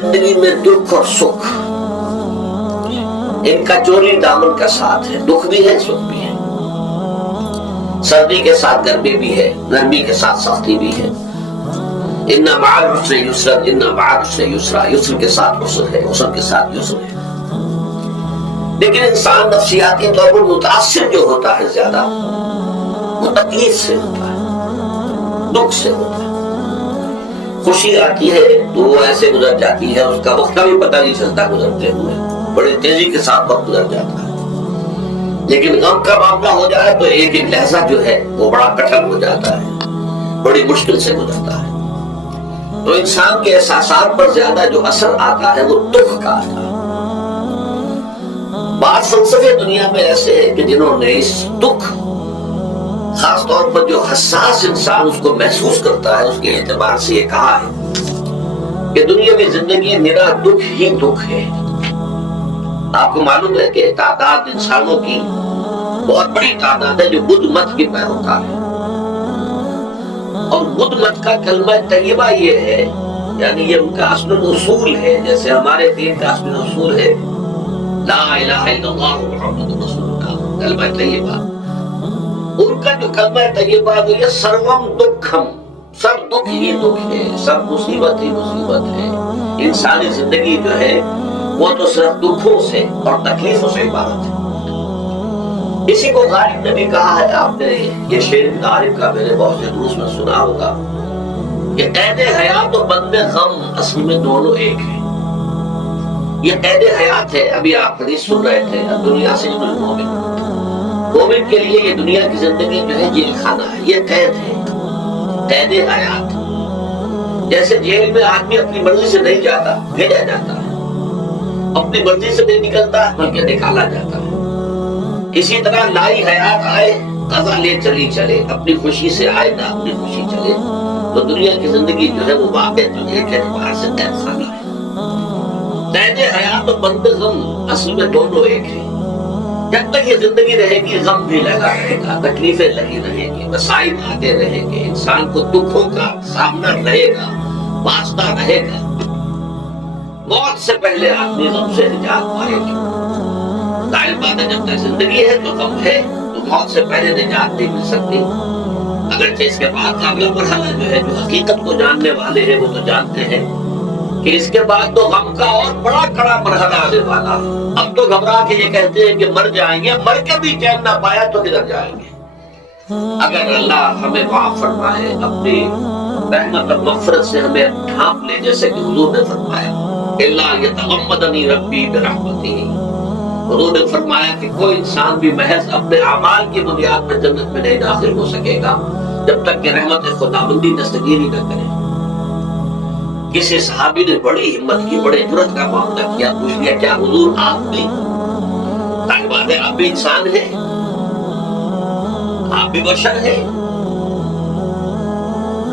زندگی میں دکھ اور سکھ ان کا چوری دامن کا ساتھ ہے. دکھ بھی ہے، سکھ بھی ہے. سردی کے ساتھ گرمی بھی ہے، نرمی کے ساتھ سختی بھی ہے. ان مع العسر یسرا، ان مع العسر یسرا. یسر کے ساتھ عسر ہے، عسر کے ساتھ یسر ہے. لیکن انسان نفسیاتی طور پر متاثر جو ہوتا ہے زیادہ، وہ تکلیف سے ہوتا ہے، دکھ سے ہوتا ہے. خوشی آتی ہے تو وہ ایسے گزر جاتی ہے، اس کا وقت کا بھی پتہ نہیں چلتا گزرتے ہوئے، بڑی تیزی کے ساتھ وقت گزر جاتا ہے. لیکن غم کا معاملہ ہو جائے تو ایک ایک لحظہ جو ہے وہ بڑا کٹھن ہو جاتا ہے، بڑی مشکل سے گزرتا ہے. تو انسان کے احساسات پر زیادہ جو اثر آتا ہے وہ دکھ کا آتا ہے. بعض فلسفے دنیا میں ایسے ہیں کہ جنہوں نے اس دکھ، خاص طور پر جو حساس انسان اس کو محسوس کرتا ہے، اس کے اعتبار سے یہ کہا ہے کہ دنیا کی زندگی میرا دکھ ہی دکھ ہے. آپ کو معلوم ہے کہ تعداد انسانوں کی بہت بڑی تعداد ہے جو بدھ مت کی پیروکار ہے. اور بدھ مت کا کلمہ طیبہ یہ ہے، یعنی یہ ان کا اصل اصول ہے، جیسے ہمارے دین کا اصل اصول ہے لا الہ الا اللہ محمد رسول اللہ، کلمہ طیبہ. ان کا جو کلمہ طیبہ ہے یہ سروم دکھم، سب دکھ ہی دکھ ہے، سب مصیبت ہی مصیبت ہے. انسانی زندگی جو ہے وہ تو صرف دکھوں سے اور تکلیفوں سے عبارت ہے. اسی کو غالب نے بھی کہا ہے، آپ نے یہ شعر غالب کا میں نے بہت سے دروس میں سنا ہوگا کہ قید حیات و بند غم اصل میں دونوں ایک ہیں. یہ قید حیات ہے. ابھی آپ حدیث سن رہے تھے دنیا سے المومن، مومن کے لیے یہ دنیا کی زندگی جو ہے جیل خانہ ہے، یہ قید ہے، قید حیات. جیسے جیل میں آدمی اپنی مرضی سے نہیں جاتا، بھیجا جاتا ہے، اپنی مرضی سے نہیں نکلتا بلکہ نکالا جاتا ہے. اسی طرح لائی حیات آئے قضا لے چلی چلے، اپنی خوشی سے آئے نہ اپنی خوشی چلے. تو دنیا کی زندگی جو ہے وہ واقع جو ایک اعتبار سے قید خانہ ہے. قید حیات و بند غم اصل میں دونوں ایک ہیں. جب تک یہ زندگی رہے گی غم بھی لگا رہے گا، تکلیفیں لگی رہے گی، مسائل آتے رہیں گے، انسان کو دکھوں کا سامنا رہے گا، واسطہ رہے گا. موت سے پہلے آدمی غم سے نجات پائے گا. ظاہر بات ہے جب تک زندگی ہے تو غم ہے، تو موت سے پہلے نجات نہیں مل سکتی. اگرچہ اس کے بعد کا اگلا مرحلہ جو ہے، جو حقیقت کو جاننے والے ہیں وہ تو جانتے ہیں کہ اس کے بعد تو غم کا اور بڑا کڑا مرحلہ آنے والا ہے. اب تو گھبرا کے یہ کہتے ہیں کہ مر جائیں گے، مر کے بھی چین نہ پایا تو کدھر جائیں گے. اگر اللہ ہمیں معاف فرمائے، اپنی رحمت اور مغفرت سے ہمیں ڈھانپ لے، جیسے کہ حضور نے فرمایا الا یتغمدنی ربی برحمتہ. حضور نے فرمایا کہ کوئی انسان بھی محض اپنے اعمال کی بنیاد پر جنت میں نہیں داخل ہو سکے گا جب تک کہ رحمت خداوندی دستگیری نہ کرے. کسی صحابی نے بڑی ہمت کی، بڑے جرأت کا معاملہ کیا، پوچھ لیا کیا حضور آپ بھی؟ بات ہے آپ بھی انسان ہیں، آپ بھی بشر ہیں.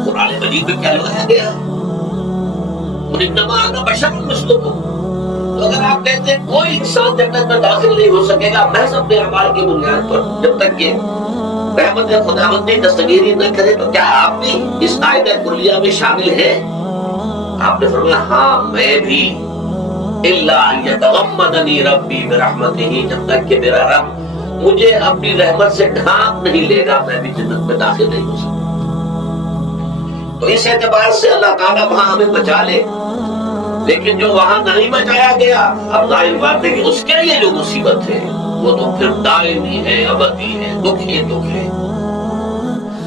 قرآن مجید میں کیا لگایا گیا؟ انما انا بشر مثلکم. تو اگر آپ کہتے ہیں کوئی انسان جنت میں داخل نہیں ہو سکے گا محض اپنے اعمال کی بنیاد پر جب تک کہ رحمت خداوندی دستگیری نہ کرے، تو کیا آپ بھی اس قاعدہ کلیہ میں شامل ہیں؟ آپ نے فرمایا ہاں میں بھی. الا یتغمدنی ربی برحمتہ، جب تک کہ میرا رب مجھے اپنی رحمت سے ڈھانپ نہیں لے گا میں بھی جنت میں داخل نہیں ہو سکتا. تو اس اعتبار سے اللہ تعالیٰ وہاں ہمیں بچا لے. لیکن جو وہاں نہیں بچایا گیا، اب ظاہر بات ہے کہ اس کے لیے جو مصیبت ہے وہ تو پھر دائمی ہے، ابدی ہے، دکھ ہی دکھ ہے.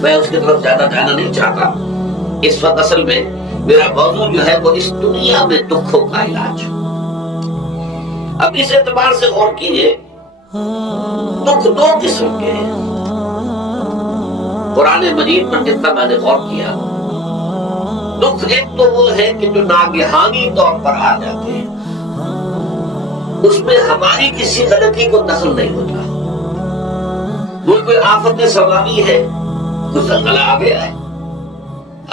میں اس کی طرف زیادہ جانا نہیں چاہتا. اس وقت اصل میں میرا موضوع جو ہے وہ اس دنیا میں دکھوں کا علاج. اب اس اعتبار سے غور کیجئے، دکھ دو قسم کے ہیں. قرآن مجید پر جتنا میں نے غور کیا، دکھ ایک تو وہ ہے کہ جو ناگہانی طور پر آ جاتے ہیں، اس میں ہماری کسی غلطی کو دخل نہیں ہوتا. کوئی آفت سماوی ہے، کوئی زلزلہ آ گیا ہے.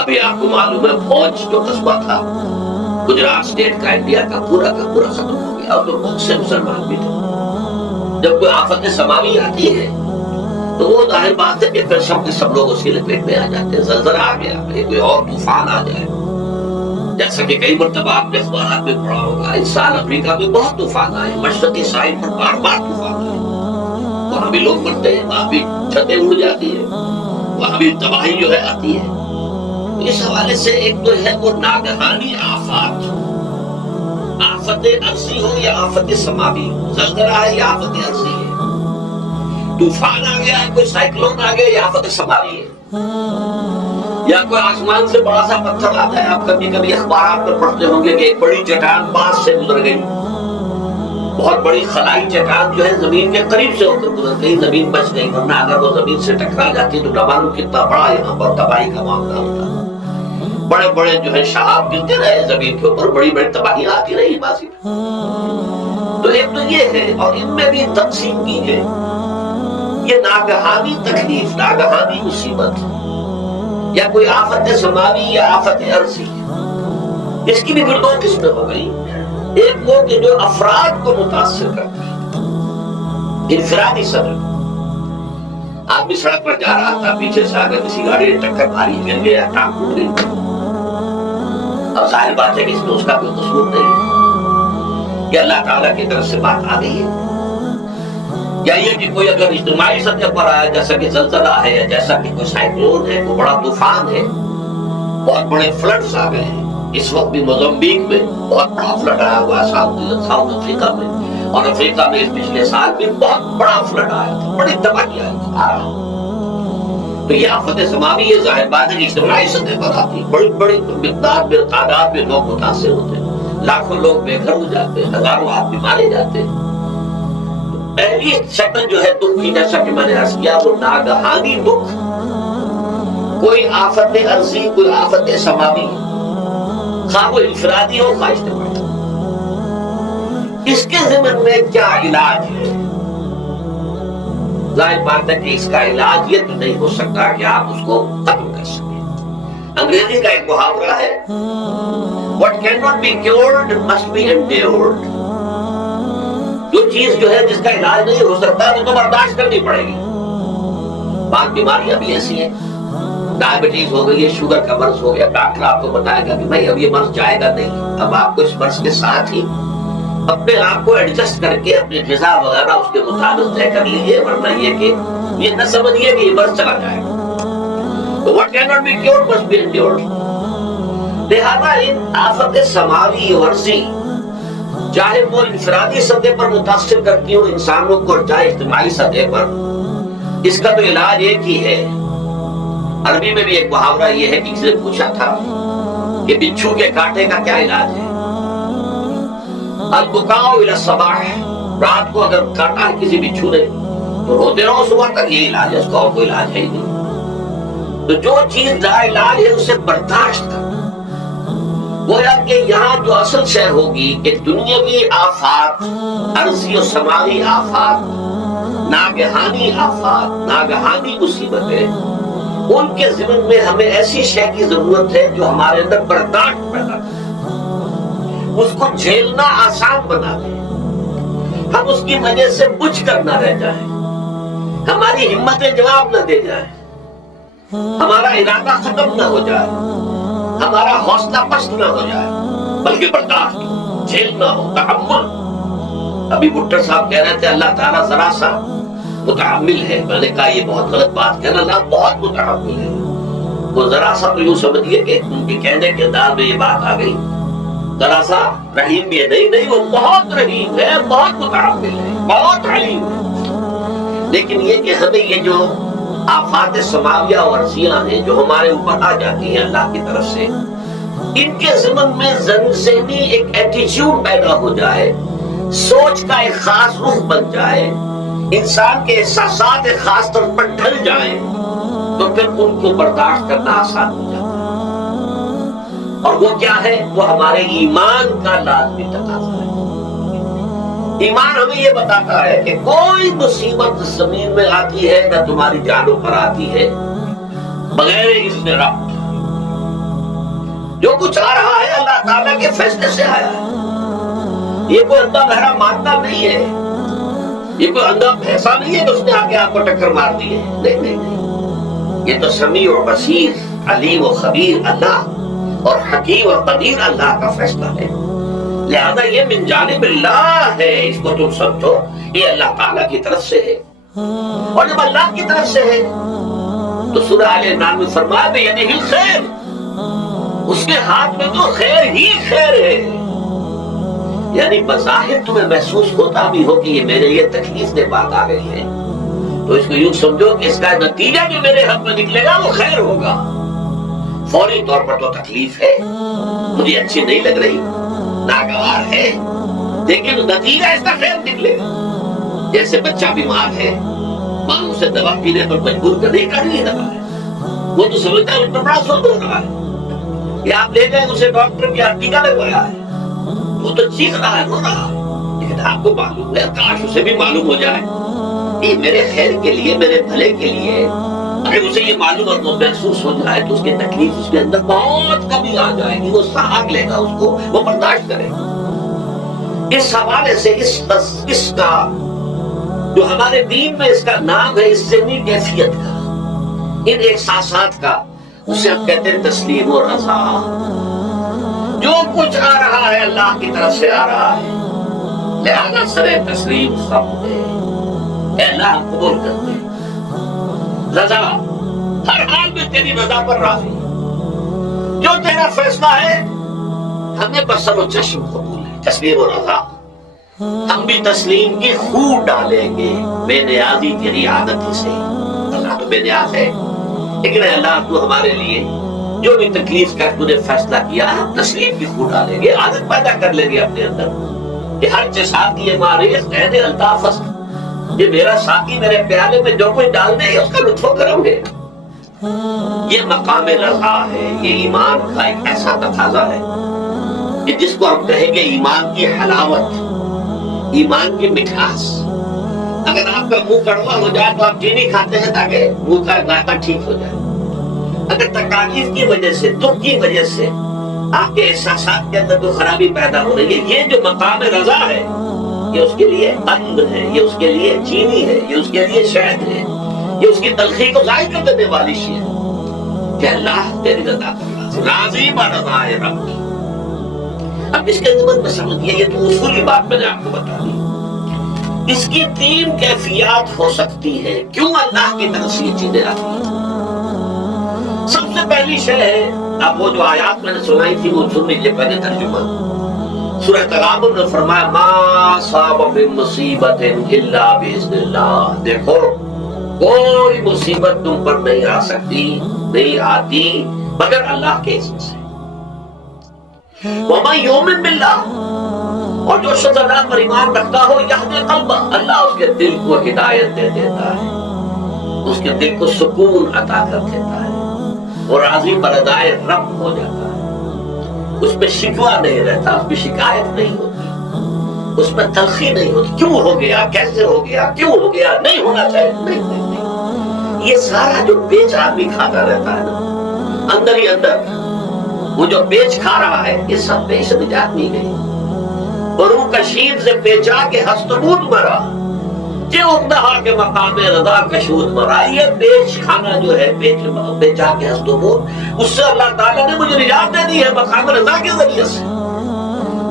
ابھی آپ کو معلوم ہے فوج جو قصبہ تھا گجرات اسٹیٹ کا، انڈیا کا پورا ختم ہو گیا، اور تو بہت سے مسلمان بھی تھے. جب کوئی آفت سماوی آتی ہے تو وہ ظاہر بات ہے کہ پھر سب لوگ اس کی لپیٹ میں آ جاتے ہیں. زلزلہ آ گیا، کوئی اور طوفان آ جائے جیسا کہ کئی مرتبہ آپ نے اخبارات میں پڑھا ہوگا، اس سال امریکہ میں بہت طوفان آئے، مشرقی ساحل پر بار بار طوفان آئے، وہاں بھی لوگ مرتے ہیں، وہاں بھی چھتیں اڑ جاتی ہیں، وہاں بھی تباہی جو ہے آتی ہے۔ اس حوالے سے ایک تو ہے وہ ناگہانی آفات، آفت ارضی ہو یا آفت سماوی، زلزلہ ہے یا آفت ارضی ہے، طوفان آ گیا ہے، کوئی سائیکلون آ گیا یا آفت سماوی ہے، یا کوئی آسمان سے بڑا سا پتھر آتا ہے۔ آپ کبھی کبھی اخبارات پر پڑھتے ہوں گے کہ ایک بڑی چٹان پاس سے گزر گئی، بہت بڑی خلائی چٹان جو ہے زمین کے قریب سے ہو کر گزر گئی، زمین بچ گئی، ورنہ اگر وہ زمین سے ٹکرا جاتی تو نہ معلوم کتنا بڑا یہاں پر تباہی کا معاملہ ہوتا۔ بڑے بڑے جو ہے شہاب گرتے رہے زمین کے اوپر، بڑی بڑی تباہیاں آتی رہی ماضی میں۔ تو ایک تو یہ ہے، اور ان میں بھی تقسیم کی ہے، یہ ناگہانی تکلیف، ناگہانی مصیبت، یا کوئی آفت سماوی یا آفت ارضی، اس کی بھی پھر دو قسمیں ہو گئی۔ ایک وہ کہ جو افراد کو متاثر کرتا ہے، انفرادی سطح، آدمی سڑک پر جا رہا تھا، پیچھے سے آگے کسی گاڑی نے ٹکر ماری، گر گیا، ٹانگ ٹوٹ گئی، اب ظاہر بات ہے کہ اس میں اس کا کوئی قصور نہیں، کہ اللہ تعالیٰ کی طرف سے بات آ گئی ہے، یا یہ کہ کوئی اگر اجتماعی سطح پر آیا، جیسا کہ زلزلہ ہے، یا جیسا کہ کوئی سائیکلون ہے، کوئی بڑا طوفان ہے، بہت بڑے فلڈز آ گئے ہیں۔ اس وقت بھی موزمبیق میں بہت بڑا فلڈ آیا ہوا ہے، ساؤتھ افریقہ میں، اور افریقہ میں اس پچھلے سال بھی بہت بڑا فلڈ آیا تھا، بڑی تباہی آ رہا۔ تو یہ آفت سماوی یہ ظاہر بات ہے کہ اجتماعی سطح پر آتی، بڑی بڑی مقدار میں، تعداد میں لوگ متاثر ہوتے ہیں، لاکھوں لوگ بے گھر ہو جاتے ہیں، ہزاروں آدمی مارے جاتے ہیں۔ پہلی شکل جو ہے دکھ کی، جیسا کہ میں نے عرض کیا، وہ ناگہانی دکھ، کوئی آفت ارضی، کوئی آفت سماوی، خواہ وہ انفرادی ہو خواہ اجتماعی۔ اس کے ضمن میں کیا علاج ہے؟ ظاہر بات ہے کہ اس کا علاج یہ تو نہیں ہو سکتا کہ آپ اس کو ختم کر سکیں۔ انگریزی کا ایک محاورہ ہے، What cannot be cured must be endured۔ جو چیز جو ہے جس کا علاج نہیں ہو سکتا وہ تو برداشت کرنی پڑے گی۔ بعض بیماریاں بھی ایسی ہیں، ڈائبٹیز ہو گئی ہے، شوگر کا مرض ہو گیا، ڈاکٹر آپ کو بتائے گا کہ بھائی اب یہ مرض جائے گا نہیں، اب آپ کو اس مرض کے ساتھ ہی اپنے آپ کو ایڈجسٹ کر کے اپنی غذا وغیرہ اس کے مطابق طے کر لیجیے، ورنہ یہ کہ یہ نہ سمجھیے کہ یہ مرض چلا جائے گا۔ تو what cannot be cured must be endured۔ لہذا ان آفت سماوی ورزی، چاہے وہ انفرادی سطح پر متاثر کرتی ہو انسانوں کو، چاہے اجتماعی سطح پر، اس کا تو علاج ایک ہی ہے۔ عربی میں بھی ایک محاورہ یہ ہے کہ کسی نے پوچھا تھا کہ بچھو کے کانٹے کا کیا علاج ہے؟ البکاء الی الصباح، رات کو اگر کاٹا ہے کسی بچھو نے تو روتے رہو صبح تک، یہ علاج ہے، اس کا اور کوئی علاج ہے ہی نہیں۔ تو جو چیز لا علاج ہے اسے برداشت کرنا، گویا کہ یہاں جو اصل شے ہوگی کہ دنیاوی آفات، ارضی و سماوی آفات، ناگہانی آفات، ناگہانی مصیبتیں، ان کے ضمن میں ہمیں ایسی شے کی ضرورت ہے جو ہمارے اندر برداشت پیدا کرے، اس کو جھیلنا آسان بنا دے، ہم اس کی وجہ سے بجھ کر نہ رہ جائیں، ہماری ہمتیں جواب نہ دے جائیں، ہمارا ارادہ ختم نہ ہو جائے، ہمارا حوصلہ پست نہ ہو جائے، بلکہ برداشت ہو، جھیلنا ہو، تحمل۔ ابھی بھٹر صاحب کہہ رہے تھے اللہ تعالیٰ ذرا سا متحمل ہے، میں نے کہا یہ بہت غلط بات کہنا، اللہ بہت متحمل ہے۔ وہ ذرا سا تو یوں سمجھیے کہ ان کے کہنے کے انداز میں یہ بات آ گئی، ذرا سا رحیم بھی ہے، نہیں وہ بہت رحیم ہے، بہت متحمل ہے، بہت حلیم ہے۔ لیکن یہ کہ ہمیں یہ جو آفات سماویہ اور ارضیہ ہیں جو ہمارے اوپر آ جاتی ہیں اللہ کی طرف سے، ان کے ضمن میں ذہنی ایک ایٹیچیوڈ پیدا ہو جائے، سوچ کا ایک خاص رخ بن جائے، انسان کے احساسات ایک خاص طور پر ڈھل جائیں، تو پھر ان کو برداشت کرنا آسان ہو جاتا ہے۔ اور وہ کیا ہے؟ وہ ہمارے ایمان کا لازمی تقاضا ہے۔ ایمان ہمیں یہ بتاتا ہے کہ کوئی مصیبت زمین میں آتی ہے نہ تمہاری جانوں پر آتی ہے بغیر اذن رب۔ جو کچھ آ رہا ہے اللہ تعالیٰ کے فیصلے سے آیا ہے، یہ کوئی اندھا بہرا ماننا نہیں ہے، یہ کوئی اندھا بھینسا نہیں ہے کہ اس نے آ کے آپ کو ٹکر مار دی ہے، نہیں، یہ تو سمیع و بصیر، علیم و خبیر اللہ، اور حکیم اور قدیر اللہ کا فیصلہ ہے، لہذا یہ من جانب اللہ ہے، اس کو تم سمجھو یہ اللہ تعالیٰ کی طرف سے ہے۔ اور جب اللہ کی طرف سے ہے تو سورہ آل عمران میں فرمایا بیدہ الخیر، اس کے ہاتھ میں تو خیر ہی خیر ہے۔ یعنی بظاہر تمہیں محسوس ہوتا بھی ہو کہ یہ میرے لیے تکلیف دہ بات آ گئی ہے، تو اس کو یوں سمجھو کہ اس کا نتیجہ جو میرے حق میں نکلے گا وہ خیر ہوگا۔ فوری طور پر تو تکلیف ہے، مجھے اچھی نہیں لگ رہی، ناگوار ہے، لیکن نتیجہ اس کا خیر نکلے گا۔ جیسے بچہ بیمار ہے، ماں اسے دوا پینے پر مجبور کر رہی ہے دوا ہے، وہ تو سمجھتا ہے اس پر بڑا سوچ ہو رہا ہے، یا آپ لے گئے اسے ڈاکٹر کی ٹیکا لگوایا ہے، وہ تو چیخ رہا ہے، رو رہا ہے، لیکن آپ کو معلوم ہے، کاش اسے بھی معلوم ہو جائے یہ میرے خیر کے لیے، میرے بھلے کے لیے۔ اگر اسے یہ معلوم اور محسوس ہو جائے تو اس کی تکلیف اس کے اندر بہت کمی آ جائے گی، وہ سہاگ لے گا، اس کو وہ برداشت کرے گا۔ اس حوالے سے اس کا جو ہمارے دین میں اس کا نام ہے استثنی کیفیت کا، ان احساسات کا، اسے ہم کہتے ہیں تسلیم و رضا۔ جو کچھ آ رہا ہے اللہ کی طرف سے آ رہا ہے، لہذا سر تسلیم سب دے، اے اللہ قبول کرتے رضا، ہر حال میں تیری رضا پر راضی، جو تیرا فیصلہ ہے ہمیں بسر و چشم قبول ہے۔ تسلیم و رضا، ہم بھی تسلیم کی خون ڈالیں گے، بے نیازی تیری عادت ہی سے، اللہ تو بے نیاز ہے، لیکن اے اللہ تو ہمارے لیے جو بھی تکلیف کا تو نے فیصلہ کیا ہے، تسلیم کی خون ڈالیں گے، عادت پیدا کر لیں گے اپنے اندر کہ ہر چساتی یہ ماریخ عین الطاف، یہ میرا ساتھی میرے پیالے میں جو کچھ ڈال دے اس کا لطف و کرم ہے۔ یہ مقام رضا ہے، یہ ایمان کا ایک ایسا تقاضا ہے کہ جس کو ہم کہیں گے ایمان کی حلاوت، ایمان کی مٹھاس۔ اگر آپ کا منہ کڑوا ہو جائے تو آپ چینی کھاتے ہیں تاکہ منہ کا ذائقہ ٹھیک ہو جائے۔ اگر تکالیف کی وجہ سے، دکھ کی وجہ سے آپ کے احساسات کے اندر کوئی خرابی پیدا ہو رہی ہے، یہ جو مقام رضا ہے یہ اس کے لیے قند ہے، یہ اس کے لیے چینی ہے، یہ اس کے لیے شہد ہے، یہ اس کی تلخی کو ظاہر کر دینے والی شے ہے کہ اللہ تیری رضا پر راضی برضا رب۔ اب اس کے ضمن میں سمجھیے، یہ تو اصولی بات میں نے آپ کو بتا دی، اس کی تین کیفیات ہو سکتی ہے کیوں اللہ کی طرف سے یہ چیزیں آتی ہیں۔ سب سے پہلی شے ہے، اب وہ جو آیات میں نے سنائی تھی وہ سن لیجیے پہلے ترجمہ۔ سورہ تغابن نے فرمایا ما اصاب من مصیبت الا باذن اللہ، دیکھو کوئی مصیبت تم پر نہیں آ سکتی، نہیں آتی مگر اللہ کے اذن سے۔ ومن یؤمن باللہ، اور جو شخص اللہ پر ایمان رکھتا ہو یہدی قلبہ، اللہ اس کے دل کو ہدایت دے دیتا ہے، اس کے دل کو سکون عطا کر دیتا ہے، وہ راضی برضائے رب ہو جاتا ہے، اس میں شکوہ نہیں رہتا، اس میں شکایت نہیں ہوتی، اس میں تلخی نہیں ہوتی، کیوں ہو گیا، کیسے ہو گیا، کیوں ہو گیا، نہیں ہونا چاہیے، نہیں۔ یہ سارا جو بیچ آدمی کھاتا رہتا ہے نا اندر ہی اندر، وہ جو بیچ کھا رہا ہے یہ سب بیچ نجات نہیں گئی، برو کشید سے بیچا کے ہستمود مرا، جے اقدہا کے مقام رضا کشود مرا۔ یہ بیچ کھانا جو ہے، بیچا کے ہستمود، اس سے اللہ تعالیٰ نے مجھے نجات دے دی ہے مقام رضا کے ذریعے سے۔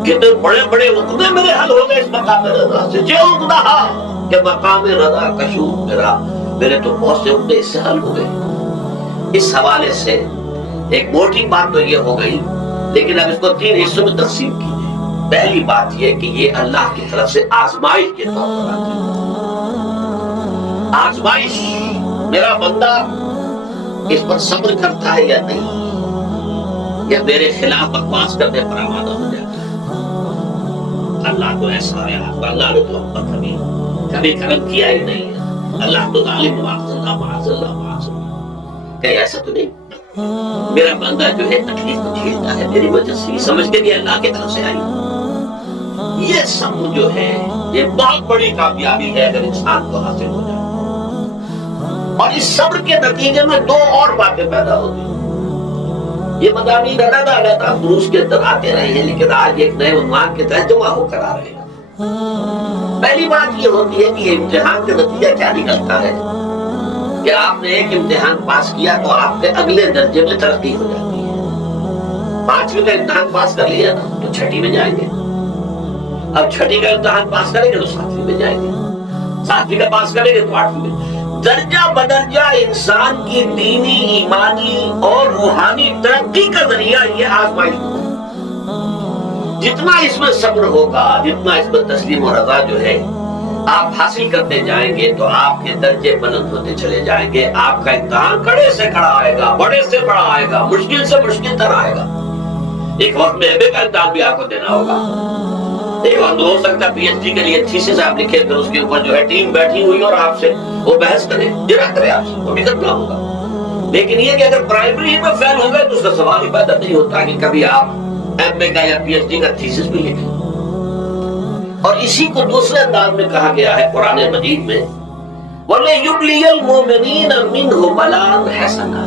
کتنے بڑے بڑے عقدے میرے حل ہو گئے اس مقام رضا سے، جے اقدہا کے مقام رضا کشود مرا، میرے تو بہت سے عقدے اس سے حل ہو گئے۔ اس حوالے سے ایک موٹی بات تو یہ ہو گئی، لیکن اب اس کو تین حصوں میں تقسیم کی ہے۔ پہلی بات یہ کہ یہ اللہ کی طرف سے آزمائش کے طور پر آتے ہیں۔ آزمائش، میرا بندہ اس پر صبر کرتا ہے یا نہیں، یا میرے خلاف بکواس کرنے پر آمادہ ہو جاتا ہے۔ اللہ تو ایسا ہے، اللہ نے تو ہم پر کبھی کرم کیا ہی نہیں ہے، اللہ تو ظالم، معاذ اللہ معاذ اللہ معاذ اللہ۔ کہ ایسا تو نہیں، میرا بندہ جو ہے تکلیف کو جھیلتا ہے میری وجہ سے، سمجھ کے بھی اللہ کی طرف سے آئی۔ یہ سب جو ہے یہ بہت بڑی کامیابی ہے اگر انسان کو حاصل ہو جائے، اور اس صبر کے نتیجے میں دو اور باتیں پیدا ہوتی ہیں۔ یہ مضامین علیحدہ دروس کے اندر آتے رہے ہیں، لیکن آج ایک نئے عنوان کے تحت جمع ہو کر آ رہے ہیں۔ پہلی بات یہ ہوتی ہے کہ یہ امتحان کا نتیجہ کیا نکلتا ہے کہ آپ نے ایک امتحان پاس کیا تو آپ کے اگلے درجے میں ترقی ہو جاتی ہے۔ 5ویں کا امتحان پاس کر لیا تو 6ٹھی میں جائیں گے. اب 6ٹھی کا امتحان پاس کریں گے تو 7ویں میں جائیں گے. 7ویں کا پاس کریں گے تو 8ویں میں. درجہ بدرجہ انسان کی دینی، ایمانی اور روحانی ترقی کا ذریعہ یہ آزمائش ہوگا. جتنا اس میں صبر ہوگا، جتنا اس میں تسلیم و رضا جو ہے آپ حاصل کرتے جائیں گے تو آپ کے درجے بلند ہوتے چلے جائیں گے. آپ کا امتحان کڑے سے کڑا آئے گا، بڑے سے بڑا آئے گا، مشکل سے مشکل تر آئے گا. ایک وقت میں MA کا امتحان بھی آپ کو دینا ہوگا. ایک وقت ہو سکتا ہے PhD کے لیے تھیسس آپ لکھے، پھر اس کے اوپر جو ہے ٹیم بیٹھی ہوئی اور آپ سے وہ بحث کرے، جرا کرے آپ سے، وہ بھی کرنا ہوگا. لیکن یہ کہ اگر پرائمری میں فیل ہو گئے تو اس کا سوال ہی پیدا نہیں ہوتا کہ کبھی آپ MA کا یا PhD کا تھیسس بھی لکھیں. اور اسی کو دوسرے انداز میں کہا گیا ہے قرآن مجید میں وَلَيُبْلِيَ الْمُؤْمِنِينَ مِنْهُ بَلَاءً حَسَنًا.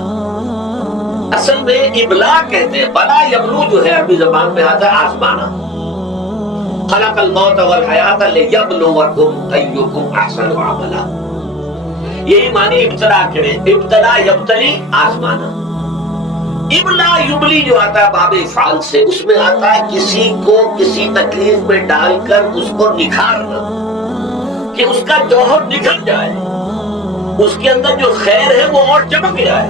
اصل میں ابلا کہتے ہیں، بلا یبلو جو ہے عربی زبان میں آتا ہے آزمانا. خلق الموت والحیات لِيَبْلُوَكُمْ أَيُّكُمْ أَحْسَنُ عَمَلًا. یہی معنی ابتلا کرے، ابتلا یبتلی آزمانا. ابلا یبلی جو آتا ہے باب افعال سے، اس میں آتا ہے کسی کو کسی تکلیف میں ڈال کر اس کو نکھارنا، کہ اس کا جوہر نکھر جائے، اس کے اندر جو خیر ہے وہ اور چمک جائے،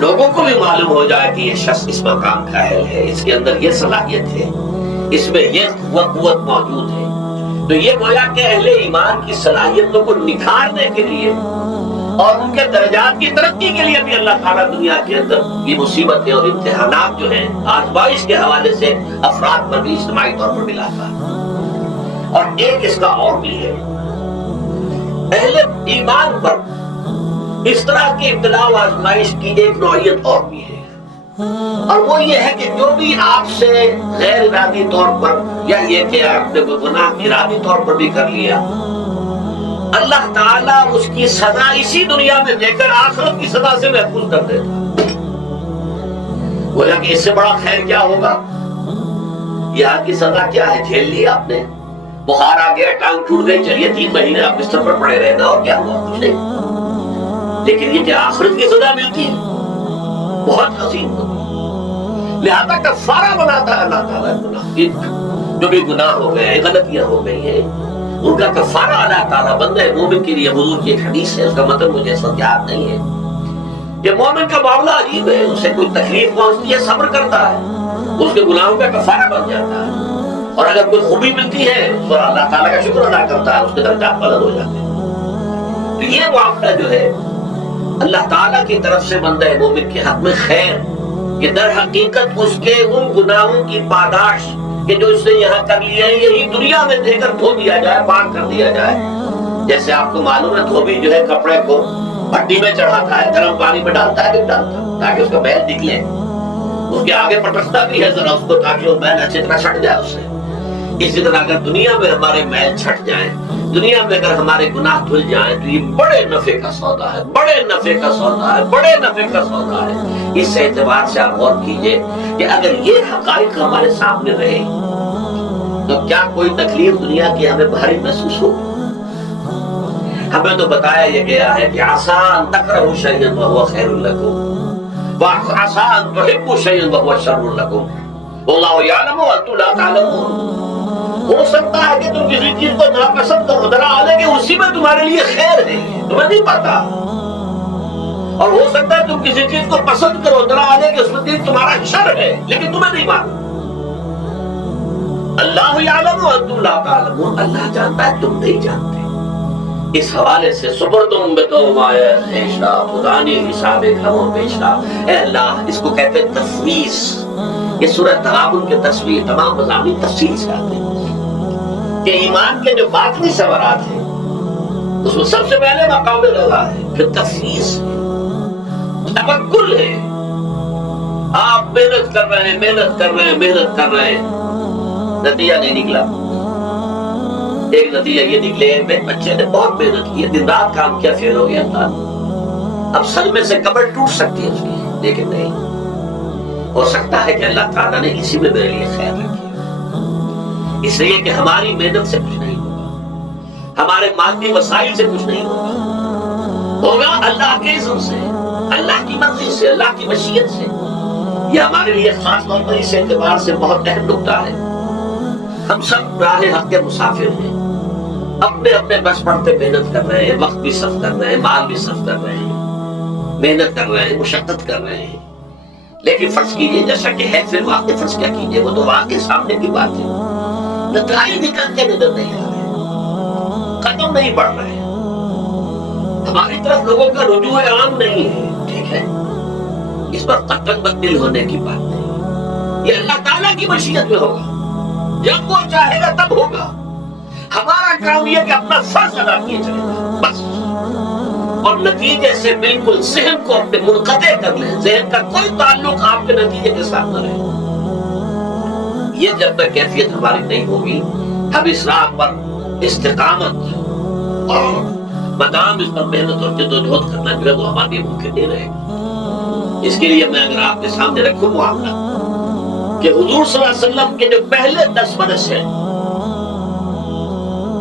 لوگوں کو بھی معلوم ہو جائے کہ یہ شخص اس مقام کا اہل ہے، اس کے اندر یہ صلاحیت ہے، اس میں یہ قوت موجود ہے. تو یہ گویا کہ اہل ایمان کی صلاحیتوں کو نکھارنے کے لیے اور ان کے درجات کی ترقی کے لیے بھی اللہ تعالیٰ دنیا کے اندر یہ مصیبتیں اور امتحانات جو ہیں آزمائش کے حوالے سے افراد پر بھی اجتماعی طور پر ملاتا ہے. اور ایک اس کا اور بھی ہے، اہل ایمان پر اس طرح کی ابتلا و آزمائش کی ایک نوعیت اور بھی ہے، اور وہ یہ ہے کہ جو بھی آپ سے غیر ارادی طور پر یا یہ کہ آپ نے گناہ ارادی طور پر بھی کر لیا، اللہ تعالیٰ اس کی سزا اسی دنیا میں دے کر آخرت کی سزا سے محفوظ کر دیتا. بولا کہ اس سے بڑا خیر کیا ہوگا؟ یہاں کی سزا کیا ہے؟ جھیل لی آپ نے، بخار آ گیا، ٹانگ ٹوٹ گئی، چلیے 3 مہینے آپ بستر پر پڑے رہنا، اور کیا ہوا؟ کچھ نہیں. لیکن یہ کہ آخرت کی سزا ملتی ہے بہت حسین ہوتی. لہذا کفارہ بناتا ہے اللہ تعالیٰ گناہ، جو بھی گناہ ہو گئے، غلطیاں ہو گئی ہیں، ان کا کفارہ اللہ تعالیٰ بندہ مومن کے لیے. حضور کی ایک حدیث ہے، اس کا مطلب مجھے اس وقت یاد نہیں ہے، کہ مومن کا معاملہ عجیب ہے. اسے کوئی تکلیف پہنچتی ہے، صبر کرتا ہے، اس کے گناہوں کا کفارہ بن جاتا ہے. اور اگر کوئی خوبی ملتی ہے تو اللہ تعالیٰ کا شکر ادا کرتا ہے، اس کے درجات بلند ہو جاتے ہیں. تو یہ معاملہ جو ہے اللہ تعالیٰ کی طرف سے بندہ مومن کے حق میں خیر، کہ در حقیقت اس کے ان گناہوں کی پاداش کہ جو اس نے یہاں کر لیا ہے، یہی دنیا میں دے کر دھو دیا جائے، پاک کر دیا جائے. جیسے آپ کو معلوم ہے دھوبی جو ہے کپڑے کو بھٹی میں چڑھاتا ہے، گرم پانی میں ڈالتا ہے، تاکہ اس کا میل نکلے. اس کے آگے پٹکتا بھی ہے ذرا اس کو، تاکہ وہ میل اچھی طرح چھٹ جائے اس سے. اسی طرح اگر دنیا میں ہمارے میل چھٹ جائیں، دنیا میں اگر ہمارے گناہ دھل جائیں، تو یہ بڑے نفع کا سودا ہے، بڑے نفع کا سودا ہے، بڑے نفع کا سودا ہے. اس اعتبار سے آپ غور کیجئے کہ اگر یہ حقائق ہمارے سامنے رہے تو کیا کوئی تکلیف دنیا کی ہمیں بھاری محسوس ہوگی؟ ہمیں تو بتایا یہ گیا ہے کہ آسان تکرہوا شیئا وہو خیر لکم وآسان تحبوا شیئا وہو شر لکم واللہ یعلم وانتم لا تعلمون. ہو سکتا ہے کہ تم کسی چیز کو ناپسند کرو، ذرا حالانکہ اسی میں تمہارے لیے خیر ہے، تمہیں نہیں پتا. اور ہو سکتا ہے تم کسی چیز کو پسند کرو، ذرا حالانکہ اس میں تمہارا شر ہے، لیکن تمہیں نہیں معلوم. اللہ یعلم وانتم لا تعلمون، اللہ جانتا ہے تم نہیں جانتے. اس حوالے سے سپرتم بتو مایا خیشا، خدا نے حساب ہموں پیشا. اے اللہ، اس کو کہتے ہیں تفویض. یہ سورہ تغابن کے تصویر تمام مضامین تفصیل سے آتے ہیں کہ ایمان کے جو باطنی ثمرات ہیں اس میں سب سے پہلے مقام رضا ہے، پھر تفویض ہے، توکل ہے. آپ محنت کر رہے ہیں، محنت کر رہے ہیں، محنت کر رہے ہیں، نتیجہ نہیں نکلا. ایک نتیجہ یہ نکلے بچے نے بہت محنت کی، دن رات کام کیا، فیل ہو گیا تھا. اب سلمے سے کمر ٹوٹ سکتی ہے اس کی، لیکن نہیں. ہو سکتا ہے کہ اللہ تعالیٰ نے اسی میں میرے لیے خیر رکھی، اس لیے کہ ہماری محنت سے کچھ نہیں ہوگا، ہمارے مادی وسائل سے کچھ نہیں ہوگا، ہوگا اللہ کے اذن سے، اللہ کی مرضی سے، اللہ کی مشیت سے. یہ ہمارے لیے خاص طور پر اس اعتبار سے بہت اہم نکتہ ہے، ہم سب راہ حق کے مسافر ہیں، اپنے اپنے بس پڑتے محنت کر رہے ہیں، وقت بھی صرف کر رہے ہیں، مال بھی صرف کر رہے ہیں، محنت کر رہے ہیں، مشقت کر رہے ہیں، لیکن فرض کیجئے جیسا کہ ہے پھر واقع فرض کیا کیجئے، وہ تو واقع سامنے کی بات ہے، نتائج نکلتے نظر نہیں آ رہے، قدم نہیں بڑھ رہے، ہماری طرف لوگوں کا رجوع عام نہیں ہے، ٹھیک ہے، اس پر قطعاً بدل ہونے کی بات نہیں، یہ اللہ تعالیٰ کی مشیت میں ہوگا، جب وہ چاہے گا تب ہوگا، ہمارا کام یہ کہ اپنا فرض ادا کیے چلے گا بس، اور نتیجے سے بالکل ذہن کو اپنے منقطع کر لیں، ذہن کا کوئی تعلق آپ کے نتیجے کے ساتھ نہ رہے، یہ جب تک کیفیت ہماری نہیں ہوگی، ہم اس راہ پر استقامت اور مدام اس پر محنت اور جدوجہد کرنا جو ہے وہ ہمارے لیے ممکن نہیں رہے گا۔ اس کے لیے میں اگر آپ کے سامنے رکھوں معاملہ کہ حضور صلی اللہ علیہ وسلم کے جو پہلے 10 برس ہیں،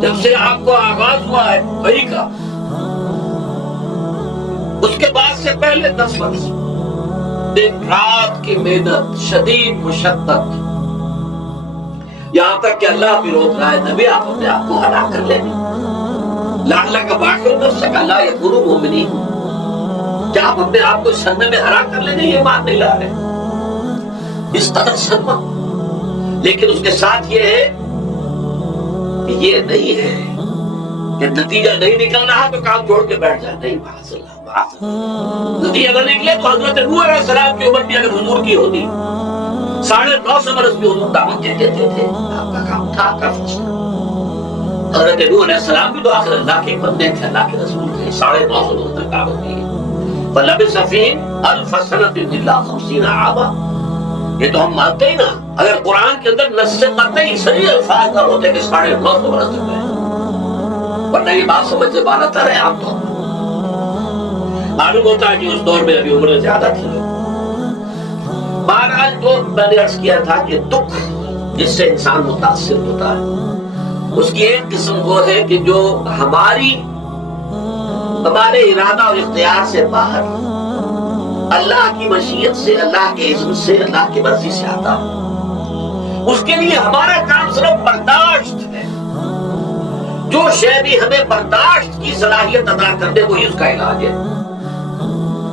جب سے آپ کو آغاز ہوا ہے وحی کا، اس کے بعد سے پہلے 10 برس دن رات کی محنت، شدید مشقت، یہاں تک کہ اللہ بھی روک رہا ہے نبی آپ اپنے آپ کو ہلاک کر لیں، لعلک باخع نفسک الا یکونوا مؤمنین، کیا آپ اپنے آپ کو صدمے میں ہلاک کر لیں گے، یہ بات نہیں لا رہے، اس قدر صدمہ، لیکن اس کے ساتھ یہ ہے کہ یہ نہیں ہے کہ نتیجہ نہیں نکل رہا تو کام چھوڑ کے بیٹھ جائے، نہیں، معاذ اللہ، معاذ اللہ، نتیجہ نہ نکلے تو حضرت نوح علیہ السلام کی عمر بھی اگر حضور کی ہوتی 9.5 برس بھی حضور دعوت دیتے تھے، آپ کا کام تھا کافی، حضرت نوح علیہ السلام بھی تو آخر اللہ کے بندے تھے، اللہ کے رسول تھے، 9.5 برس تک دعوت دی، فَلَبِثَ فِيهِمْ أَلْفَ سَنَةٍ إِلَّا 50 عَامًا، یہ تو ہم مانتے ہی نا، اگر قرآن کے اندر نص قطعی صحیح الفاظ نہ ہوتے کہ 9.5 برس تک گئے، ورنہ یہ بات سمجھ سے بالا تر ہے عام طور پر، معلوم ہوتا ہے کہ اس دور میں ابھی عمریں زیادہ تھی۔ بہرحال جو میں نے عرض کیا تھا کہ دکھ جس سے انسان متاثر ہوتا ہے، اس کی ایک قسم وہ ہے کہ جو ہمارے ارادہ اور اختیار سے باہر، اللہ کی مشیت سے، اللہ کے اذن سے، اللہ کی مرضی سے آتا ہے، اس کے لیے ہمارا کام صرف برداشت ہے، جو شے بھی ہمیں برداشت کی صلاحیت ادا کر دے وہی اس کا علاج ہے۔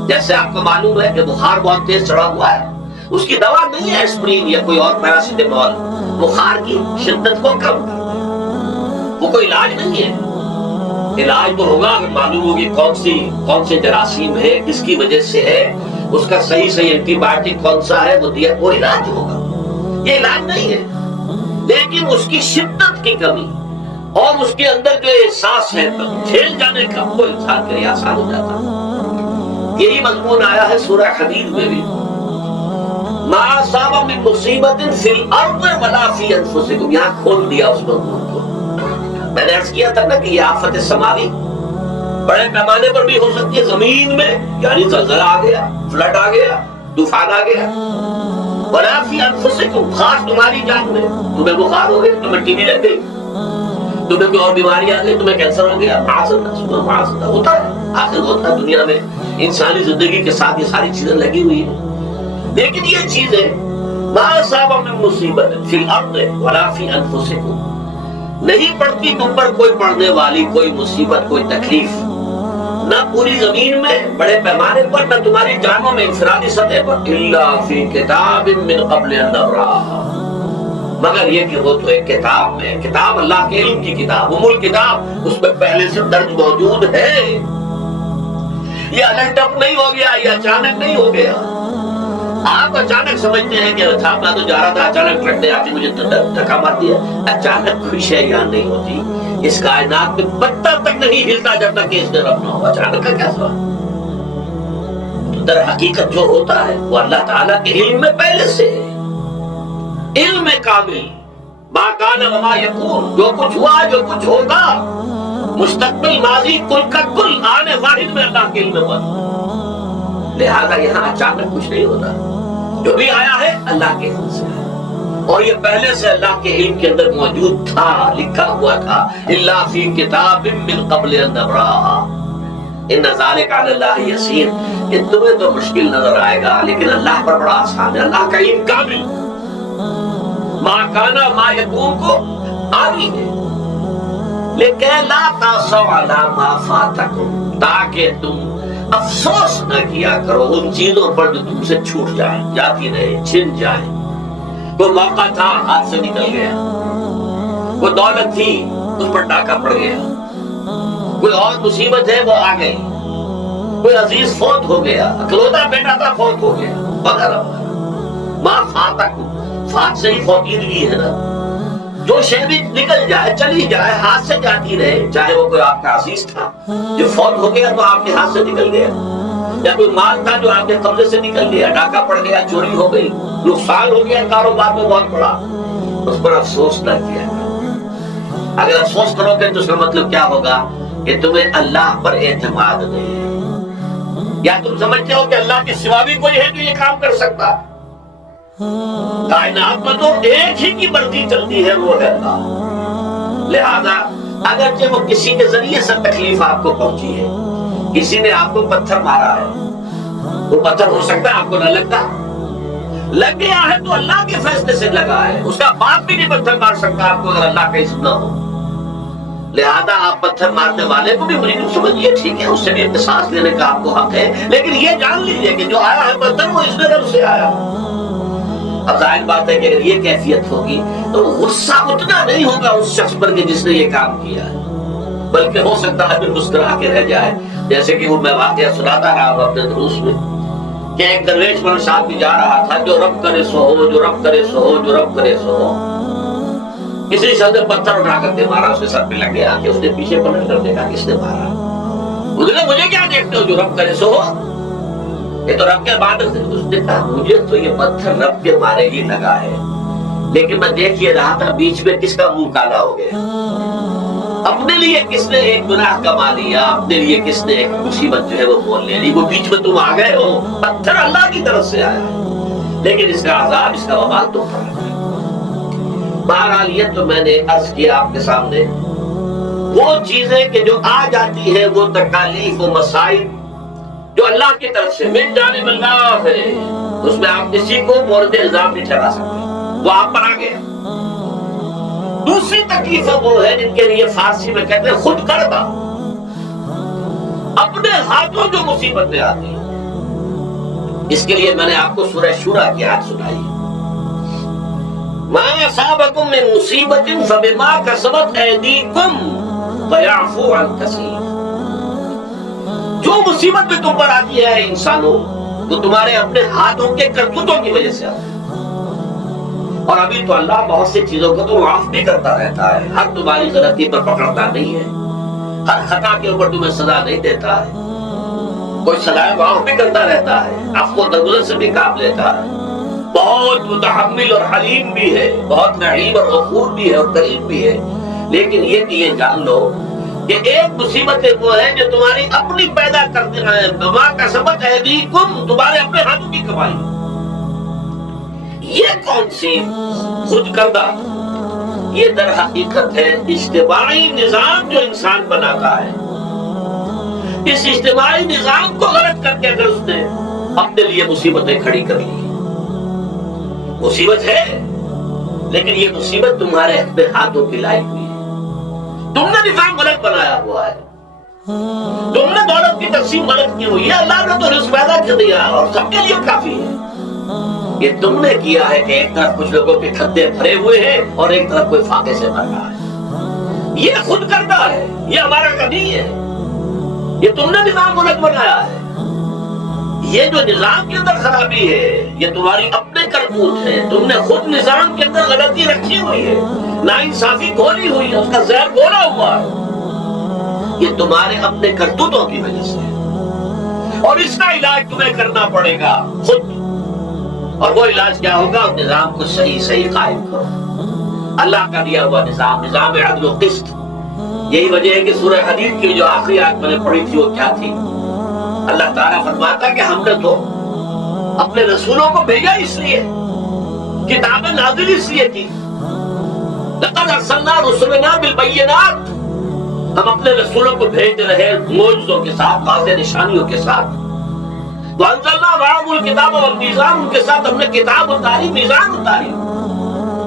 جیسے آپ کو معلوم ہے کہ بخار بہت تیز چڑھا ہوا ہے، اس کی دوا نہیں ہے اسپرین یا کوئی اور پیراسیٹامول، بخار کی شدت کو کم کر دے، وہ کوئی علاج نہیں ہے، علاج تو ہوگا اگر معلوم ہوگی کون سے جراثیم ہے، کس کی وجہ سے ہے، اس کا صحیح اینٹی بایوٹک کون سا ہے وہ دیا، وہ علاج ہوگا، یہ علاج نہیں ہے، لیکن اس کی شدت کی کمی اور اس کے اندر جو احساس ہے کھیل جانے کا، وہ انسان کے لیے آسان ہو جاتا ہے۔ یہی مضمون آیا ہے سورہ حدید میں بھی، ما اصاب من مصیبت فی الارض ولا فی انفسکم، یہاں کھول دیا اس مضمون کو۔ میں نے عرض کیا تھا نا کہ یہ آفت سماوی بڑے پیمانے پر بھی ہو سکتی ہے، زمین میں یعنی زلزلہ آ گیا، فلڈ آ گیا، طوفان آ گیا، ولا فی انفسکم، خاص تمہاری جان میں، تمہیں بخار ہو گیا، تمہیں ٹی بی لگ گئی، تمہیں کوئی اور بیماری آ گئی، تمہیں کینسر ہو گیا، معاذ اللہ ہوتا ہے، آخر ہوتا ہے، دنیا میں انسانی زندگی کے ساتھ یہ ساری چیزیں لگی ہوئی ہیں، لیکن یہ چیزیں ما اصاب من مصیبت فی الارض ولا فی انفسکم، نہیں پڑتی تم پر کوئی پڑنے والی کوئی مصیبت، کوئی تکلیف، نہ پوری زمین میں بڑے پیمانے پر، نہ تمہاری جانوں میں انفرادی سطح پر، الا فی کتاب من قبل ان نبرأھا، مگر یہ کہ وہ تو ایک کتاب میں، کتاب اللہ کے علم کی کتاب، ام الکتاب، اس میں پہلے سے درج موجود ہے، یہ الٹ اپ نہیں ہو گیا، یہ اچانک نہیں ہو گیا۔ آپ اچانک سمجھتے ہیں کہ تھا میں تو جا رہا تھا، اچانک ٹرک نے آ کے مجھے دھکا مار دیا، اچانک کوئی شے یہاں نہیں ہوتی، اس کائنات میں پتہ تک نہیں ہلتا جب تک کہ اس نے رب نہ ہو، اچانک کا کیا سوال؟ تو در حقیقت جو ہوتا ہے وہ اللہ تعالیٰ کے علم میں پہلے سے ہے، علم کامل، ما کان وما یکون، جو کچھ ہوا جو کچھ ہوگا، مستقبل ماضی کل کا کل آنے واحد میں اللہ کے علم میں موجود، لہذا یہاں اچانک کچھ نہیں ہوتا، جو بھی آیا ہے اللہ کے علم سے ہے، اور یہ پہلے سے اللہ کے علم کے اندر موجود تھا، لکھا ہوا تھا، الا فی کتاب من قبل ان نبرأھا، ان ذالک علی اللہ یسیر، کہ تمہیں تو مشکل نظر آئے گا لیکن اللہ پر بڑا آسان ہے۔ اللہ کا علم کامل، ما کانا ما یکون کو آنی ہے، لیکن لا تاسو علی ما فاتکم، تاکہ تم افسوس نہ کیا کرو ان چیزوں پر جو تم سے چھوٹ جائیں، جاتی رہے، چھن جائیں۔ کوئی موقع تھا ہاتھ سے نکل گیا، کوئی دولت تھی اس پر ڈاکہ پڑ گیا، کوئی اور مصیبت ہے وہ آ گئی، کوئی عزیز فوت ہو گیا، اکلوتا بیٹا تھا فوت ہو گیا، وغیرہ وغیرہ۔ ما فاتکم، فات سے ہی فوتیدگی ہے نا، جو شے بھی نکل جائے، چلی جائے، ہاتھ سے جاتی رہے، چاہے وہ کوئی آپ کا عزیز تھا جو فوت ہو گیا تو آپ کے ہاتھ سے نکل گیا، یا کوئی مال تھا جو آپ کے قبضے سے نکل گیا، ڈاکہ پڑ گیا، چوری ہو گئی، نقصان ہو گیا کاروبار میں بہت بڑا، اس پر افسوس نہ کیا۔ اگر افسوس کرو گے تو اس کا مطلب کیا ہوگا کہ تمہیں اللہ پر اعتماد نہیں ہے، یا تم سمجھتے ہو کہ اللہ کے سوا بھی کوئی ہے جو یہ کام کر سکتا۔ کائنات میں تو ایک ہی کی مرضی چلتی ہے، وہ ہے اللہ۔ لہذا اگرچہ وہ کسی کے ذریعے سے تکلیف آپ کو پہنچی ہے، کسی نے آپ کو پتھر مارا ہے، وہ پتھر ہو سکتا ہے آپ کو نہ لگتا، لگ گیا ہے تو اللہ کے فیصلے سے لگا ہے، اس کا باپ بھی نہیں پتھر مار سکتا آپ کو اگر اللہ کا اذن نہ ہو۔ لہذا آپ پتھر مارنے والے کو بھی مجید سمجھیے، ٹھیک ہے، اس سے بھی قصاص لینے کا آپ کو حق ہے، لیکن یہ جان لیجئے کہ جو آیا ہے پتھر وہ اس رب سے آیا۔ اب ظاہر بات ہے کہ اگر یہ کیفیت ہوگی تو غصہ اتنا نہیں ہوگا اس شخص پر کہ جس نے یہ کام کیا ہے، بلکہ ہو سکتا ہے پھر مسکرا کے رہ جائے، جیسے کہ وہ میں واقعہ سناتا رہا ہوں اپنے دروس میں کہ ایک درویش پر صاحب بھی جا رہا تھا، جو رب کرے سو ہو، جو رب کرے سو ہو، جو رب کرے سو ہو۔ کسی شخص نے پتھر اٹھا کر کے مارا، اس کے سر پہ لگ گیا کہ اس نے پیچھے پلٹ کر دیکھا کس نے مارا، مجھے کیا دیکھتے ہو، جو رب کرے سو ہو، یہ تو رب کے عبادت ہے۔ اس نے کہا مجھے تو یہ پتھر رب کے مارے ہی لگا ہے، لیکن میں دیکھ یہ رہا تھا بیچ میں کس کا منہ کالا ہو گیا، اپنے لیے کس نے ایک گناہ کما لیا، اپنے لیے کس نے ایک مصیبت جو ہے وہ مول لے لی، وہ بیچ میں تم آ گئے ہو۔ پتھر اللہ کی طرف سے آیا ہے، لیکن اس کا عذاب، اس کا وبال تم پر آتا ہے۔ بہرحال یہ تو میں نے عرض کیا آپ کے سامنے، وہ چیزیں کہ جو آ جاتی ہے، وہ تکالیف و مسائل جو اللہ کی طرف سے من جانب اللہ ہے، اس میں آپ کسی کو مورد الزام نہیں ٹھہرا سکتے، وہ آپ پر آ گیا۔ دوسری تکلیف وہ ہے جن کے لیے فارسی میں کہتے ہیں خود کردہ، اپنے ہاتھوں جو مصیبتیں آتی ہیں۔ اس کے لیے میں نے آپ کو سورہ شورى کی آیت سنائی، ما اصابکم من مصیبت فبما کسبت ایدیکم ویعفو عن کثیر۔ جو مصیبت بھی تم پر آتی ہے انسانوں، وہ تمہارے اپنے ہاتھوں کے کرتوتوں کی وجہ سے آتی ہے، اور ابھی تو اللہ بہت سی چیزوں کو تو معاف بھی کرتا رہتا ہے، ہر تمہاری غلطی پر پکڑتا نہیں ہے، ہر خطا کے اوپر تمہیں سزا نہیں دیتا ہے، کوئی سزائے معاف بھی کرتا رہتا ہے، عفو و درگزر سے بھی کام لیتا ہے، بہت متحمل اور حلیم بھی ہے، بہت رحیم اور غفور بھی ہے اور کریم بھی ہے۔ لیکن یہ کہ یہ جان لو کہ ایک مصیبت وہ ہے جو تمہاری اپنی پیدا کرتے ہیں، بما کسبت ایدیکم، تمہارے اپنے ہاتھوں کی کمائی۔ یہ کون سی خود کردہ؟ یہ در حقیقت ہے اجتماعی نظام جو انسان بناتا ہے۔ اس اجتماعی نظام کو غلط کر کے اگر اس نے اپنے لیے مصیبتیں کھڑی کر لی، مصیبت ہے لیکن یہ مصیبت تمہارے اپنے ہاتھوں کی لائی ہوئی ہے، تم نے نظام غلط بنایا ہوا ہے، تم نے دولت کی تقسیم غلط کی ہوئی ہے، اللہ نے تو رزق پیدا کر دیا اور سب کے لیے کافی ہے، یہ تم نے کیا ہے کہ ایک طرف کچھ لوگوں کے کھدے بھرے ہوئے ہیں اور ایک طرف کوئی فاقے سے بھر رہا ہے۔ یہ خود کردہ ہے، یہ ہمارا کبھی ہے، یہ تم نے نظام غلط بنایا ہے۔ یہ جو نظام کے اندر خرابی ہے یہ تمہاری اپنے کرتوت ہے، تم نے خود نظام کے اندر غلطی رکھی ہوئی ہے، ناانصافی کھولی ہوئی ہے، اس کا زہر گھولا ہوا ہے، یہ تمہارے اپنے کرتوتوں کی وجہ سے ہے، اور اس کا علاج تمہیں کرنا پڑے گا خود۔ اور وہ علاج کیا ہوگا؟ اس نظام کو صحیح قائم کرو، اللہ کا دیا ہوا نظام، نظام عدل و قسط۔ یہی وجہ ہے کہ سورہ حدید کی جو آخری آیت میں نے پڑھی تھی وہ کیا تھی؟ اللہ تعالیٰ فرماتا کہ ہم نے تو اپنے رسولوں کو بھیجا اس لیے، کتابیں نازل اس لیے کی، لقد ارسلنا رسلنا بالبینات، ہم اپنے رسولوں کو بھیج رہے معجزوں کے ساتھ، واضح نشانیوں کے ساتھ. وَأَنزَلْنَا مَعَهُمُ الْكِتَابَ وَالْمِيزَانَ، ان کے ساتھ ہم نے کتاب اتاری، میزان اتاری.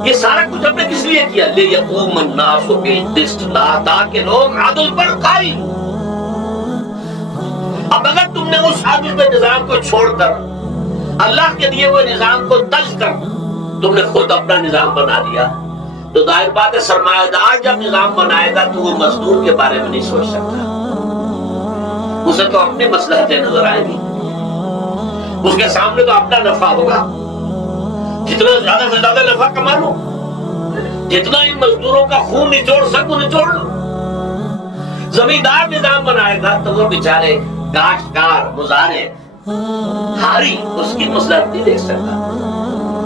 یہ سارا کچھ ہم نے کس لیے کیا؟ لِيَقُومَ النَّاسُ بِالْقِسْطِ، تاکہ لوگ عدل پر قائم. اب اگر تم نے اس عدل کے نظام کو چھوڑ کر اللہ کے دیے ہوئے نظام کو تلف کر تم نے خود اپنا نظام بنا لیا، تو ظاہر بات ہے سرمایہ دار جب نظام بنائے گا تو وہ مزدور کے بارے میں نہیں سوچ سکتا. اسے تو اپنی مصلحتیں نظر آئیں گی، اس کے سامنے تو اپنا نفع ہوگا. جتنا زیادہ سے زیادہ نفع کما لو، جتنا ان مزدوروں کا خون نچوڑ سکو نچوڑ لو. زمیندار نظام بنائے گا تو وہ بیچارے کاشتکار مزارع ہاری اس کی مصلحت نہیں دیکھ سکتا.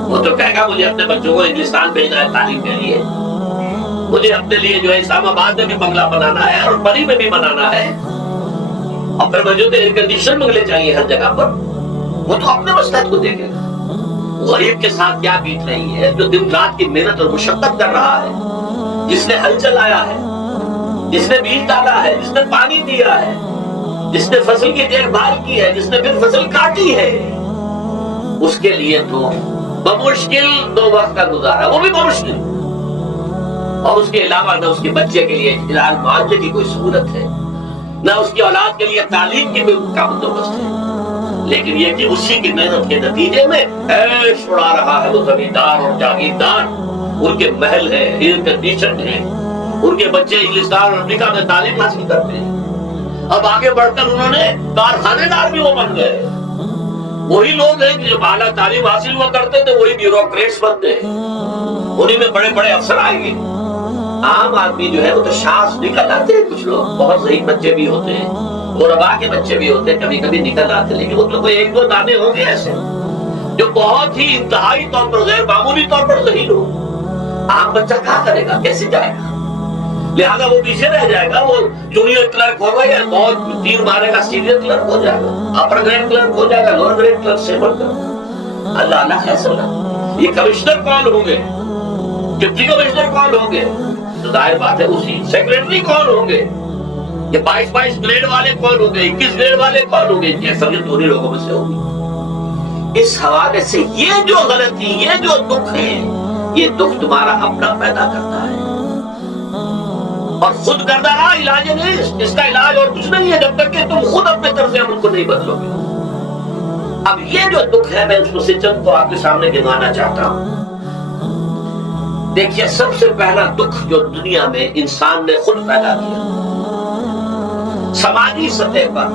وہ تو کہے گا مجھے اپنے بچوں کو انگلستان بھیجنا ہے تعلیم کے لیے، مجھے اپنے لیے جو ہے اسلام آباد میں بھی بنگلہ بنانا ہے اور بری میں بھی بنانا ہے، اور پھر مجھے تو ایئر کنڈیشن بنگلے چاہیے ہر جگہ پر. وہ تو اپنے مصلحت کو دیکھے گا. غریب کے ساتھ کیا بیت رہی ہے جو دن رات کی محنت اور مشقت کر رہا ہے، جس نے ہل چلایا ہے، جس نے بیج ڈالا ہے، جس نے پانی دیا ہے، جس نے فصل کی دیکھ بھال کی ہے، جس نے پھر فصل کاٹی ہے، اس کے لیے تو بمشکل 2 وقت کا گزارا، وہ بھی بمشکل. اور اس کے علاوہ نہ اس کے بچے کے لیے علاج معالجے کی کوئی سہولت ہے، نہ اس کی اولاد کے لیے تعلیم کی کا بندوبست ہے. لیکن یہ کہ اسی کی محنت کے نتیجے میں عیش اڑا رہا ہے وہ زمیندار اور جاگیردار. ان کے محل ہے، ایئر کنڈیشن ہے، ان کے بچے انگلستان اور امریکہ میں تعلیم حاصل کرتے ہیں. اب آگے بڑھ کر انہوں نے کارخانے دار بھی وہ بن گئے. وہی لوگ ہیں کہ جو اعلیٰ تعلیم حاصل ہوا کرتے تھے وہی بیوروکریٹس بنتے ہیں، انہی میں بڑے بڑے افسر آئیں گے. عام آدمی جو ہے وہ تو شاذ نکل آتے ہیں. کچھ لوگ بہت صحیح بچے بھی ہوتے ہیں، غربا کے بچے بھی ہوتے ہیں، کبھی کبھی نکل آتے ہیں. لیکن وہ تو کوئی 1-2 دانے ہوں گے ایسے جو بہت ہی انتہائی طور پر غیر معمولی طور پر ذہین ہو. عام بچہ کیا کرے گا، کیسے جائے گا؟ لہذا وہ پیچھے رہ جائے گا. وہ جونیئر کلرک ہوگا یا بہت تیر مارے گا سینئر کلرک ہو جائے گا، اپر گریڈ کلرک ہو جائے گا، لوور گریڈ کلرک سے بڑھ کر. اللہ اللہ فیصلہ. یہ کمشنر کون ہوں گے، ڈپٹی کمشنر کون ہوں گے، تو ظاہر بات ہے اسی. سیکریٹری کون ہوں گے، یہ 22 گریڈ والے کون ہوں گے، 21 گریڈ والے کون ہوں گے، یہ اکثریت دونوں لوگوں میں سے ہوگی. اس حوالے سے یہ جو غلطی، یہ جو دکھ ہے، یہ دکھ تمہارا اپنا پیدا کرتا ہے. اور خود کردہ رہا علاج نہیں، اس کا علاج اور کچھ نہیں ہے جب تک کہ تم خود اپنے طرز عمل کو نہیں بدلو گے. اب یہ جو دکھ ہے میں اس کو سے چند کو آپ کے سامنے گنوانا چاہتا ہوں. دیکھیے سب سے پہلا دکھ جو دنیا میں انسان نے خود پیدا کیا سماجی سطح پر،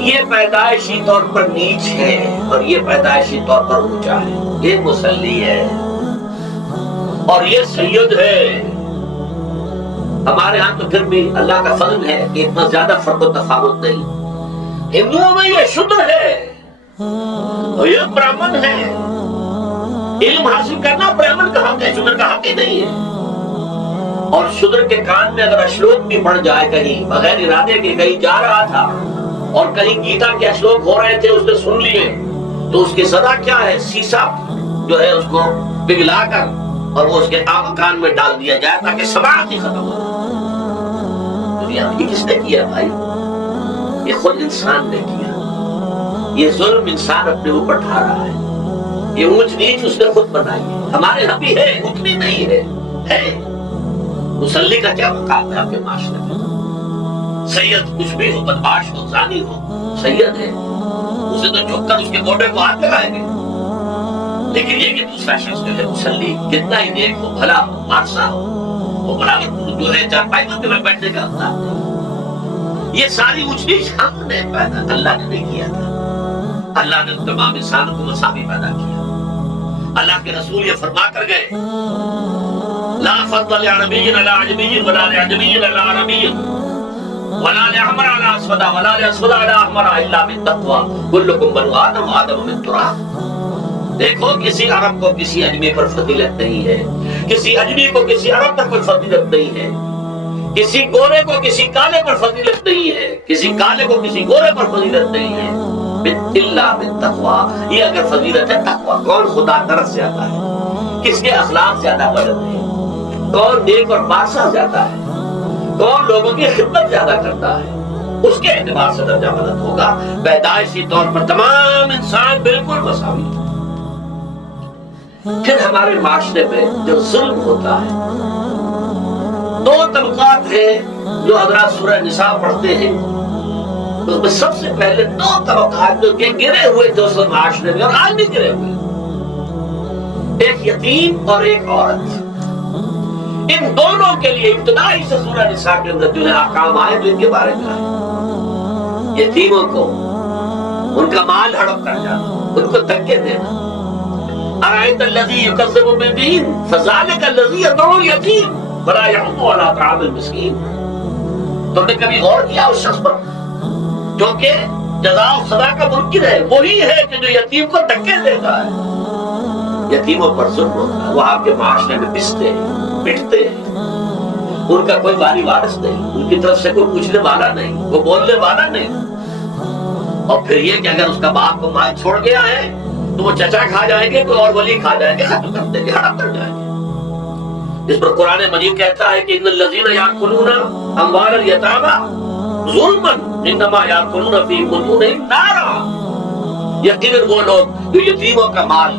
یہ پیدائشی طور پر نیچ ہے اور یہ پیدائشی طور پر اونچا ہے. یہ مسلی ہے اور یہ سید ہے. ہمارے ہاں تو پھر بھی اللہ کا فضل ہے کہ اتنا زیادہ فرق و تفاوت نہیں. ہندوؤں میں یہ شودر ہے اور یہ برہمن ہے. علم حاصل کرنا برہمن کا حق ہے، شودر کا حق ہی نہیں ہے. اور شودر کے کان میں اگر اشلوک بھی پڑ جائے کہیں بغیر ارادے کے، کہیں جا رہا تھا اور کہیں گیتا کے اشلوک ہو رہے تھے اس نے سن لیے، تو اس کی سزا کیا ہے؟ سیسا جو ہے اس کو پگھلا کر اور وہ اس کے کان میں ڈال دیا جائے تاکہ سماعت ہی ختم ہو جائے. دنیا میں کس نے کیا بھائی؟ یہ خود انسان نے کیا. یہ ظلم انسان اپنے اوپر ڈھا رہا ہے. یہ اونچ نیچ اس نے خود بنائی ہے. ہمارے یہاں بھی ہے، اتنی نہیں ہے. مسلی کا کیا مقام ہے آپ کے معاشرے میں؟ سید کچھ بھی ہو، بدماش ہو، زانی ہو، سید ہے. اسے تو جھک کر اس کے موڈے کو ہاتھ لگائیں گے. لیکن یہ کہ دوسرا شخص جو ہے مسلی کتنا ہی نیک ہو، بھلا ہو، مارسا ہو، وہ برابر جو ہے چارپائی میں بیٹھنے کا اختیار نہیں. یہ ساری اونچ نیچ ہم نے پیدا، اللہ نے نہیں کیا تھا. اللہ نے تمام انسانوں کو مساوی پیدا کیا. اللہ کے رسول یہ فرما کر گئے لا فضل لعربی علی عجمی ولا لعجمی علی عربی ولا لأحمر على اسود ولا لأسود على احمر الا بالتقوى كلكم بنو آدم آدم من تراب. دیکھو کسی عرب کو کسی اجمی پر فضیلت نہیں ہے، کسی اجمی کو کسی عرب پر کوئی فضیلت نہیں ہے، کسی گورے کو کسی کالے پر فضیلت نہیں ہے، کسی کالے کو کسی گورے پر فضیلت نہیں ہے. الا بالتقوى. یہ اگر فضیلت ہے تقوی. کون خدا ترس زیادہ ہے، کس کے اخلاق زیادہ بلند ہے، کون نیک اور پارسا زیادہ ہے، کون لوگوں کی خدمت زیادہ کرتا ہے اس کے اعتبار سے درجہ بلند ہوگا. پیدائشی طور پر تمام انسان بالکل مساوی. پھر ہمارے معاشرے میں جو ظلم ہوتا ہے، دو طبقات ہیں جو حضرات سورہ نساء پڑھتے ہیں، اس میں سب سے پہلے دو طبقات جو کہ گرے ہوئے تھے اس معاشرے میں اور آج بھی گرے ہوئے، ایک یتیم اور ایک عورت. ان دونوں کے لیے ابتدائی سے سورہ نساء کے اندر جو ہے احکام آئے تو ان کے بارے میں آئے. یتیموں کو ان کا مال ہڑپ کر جانا، ان کو دھکے دینا. ارأیت الذی یکذب بالدین فذلک الذی یدعو الیتیم ولا یحض علی طعام المسکین. تم نے کبھی غور کیا اس شخص پر جو کہ جزا و سزا کا منکر ہے؟ وہی ہے کہ جو یتیم کو دھکے دیتا ہے. یتیموں پر ظلم ہوتا ہے، وہ آپ کے معاشرے میں پستے ہیں، پٹتے ہیں. ان کا کوئی والی وارث نہیں، ان کی طرف سے کوئی پوچھنے والا نہیں، وہ بولنے والا نہیں. اور پھر یہ کہ اگر اس کا باپ کو مال چھوڑ گیا ہے تو وہ چچا کھا جائیں گے، کوئی اور ولی کھا جائیں گے، ختم کر دیں گے، ہڑپ کر جائیں گے. اس پر قرآن مجید کہتا ہے کہ ان الذین یاکلون اموال الیتامی ظلما انما یاکلون فی بطونہم نارا. یقیناً وہ لوگ جو یتیموں کا مال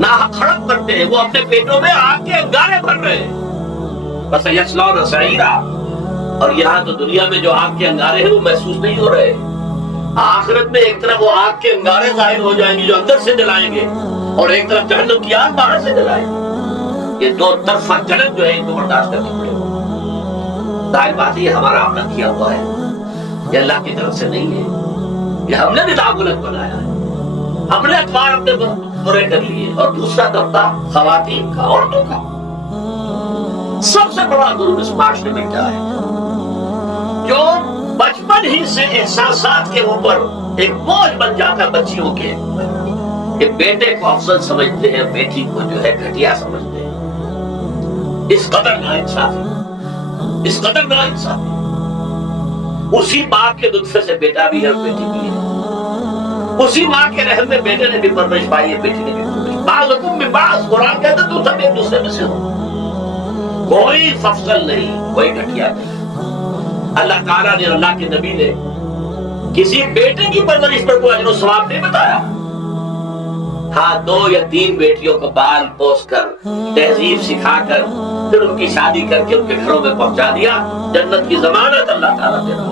ناحق ہڑپ کرتے ہیں وہ اپنے پیٹوں میں آگ کے انگارے بھر رہے ہیں. بس یصلون سعیرا. اور یہاں تو دنیا میں جو آگ کے انگارے ہیں وہ محسوس نہیں ہو رہے. آخرت میں ایک طرف وہ آگ کے انگارے ظاہر ہو جائیں گے جو اندر سے جلائیں گے، اور ایک طرف جہنم کی آگ باہر سے جلائیں گے. یہ دو طرفہ جلن جو ہے ان کو برداشت کرنی پڑے گا. ظاہر بات ہے یہ ہمارا اپنا کیا ہوا ہے، یہ اللہ کی طرف سے نہیں ہے. یہ ہم نے نظام غلط بنایا ہے، ہم نے اخبار اپنے برے کر لیے. اور دوسرا طبقہ خواتین کا، عورتوں کا. سب سے بڑا ظلم اس معاشرے میں کیا ہے؟ جو بچپن ہی سے احساسات کے اوپر ایک بوجھ بن جاتا بچیوں کے، کہ بیٹے کو افضل سمجھتے ہیں، بیٹی کو جو ہے گھٹیا سمجھتے ہیں. اس قدر ناانصافی، اس قدر ناانصافی. اسی باپ کے نطفے سے بیٹا بھی ہے اور بیٹی بھی ہے. اسی ماں کے رحم میں بیٹے نے بھی پرورش پائی ہے، بیٹی نے بھی پرورش. بعضکم من بعض، قرآن کہتا ہے تم سب ایک دوسرے میں سے ہو. کوئی افضل نہیں، کوئی گھٹیا نہیں. اللہ تعالیٰ نے، اللہ کے نبی نے کسی بیٹے کی پرورش پر کوئی اجر و ثواب نہیں بتایا. ہاں، 2 یا 3 بیٹیوں کو بال پوس کر، تہذیب سکھا کر، پھر ان کی شادی کر کے ان کے گھروں میں پہنچا دیا. جنت کی ضمانت اللہ تعالیٰ دے رہا.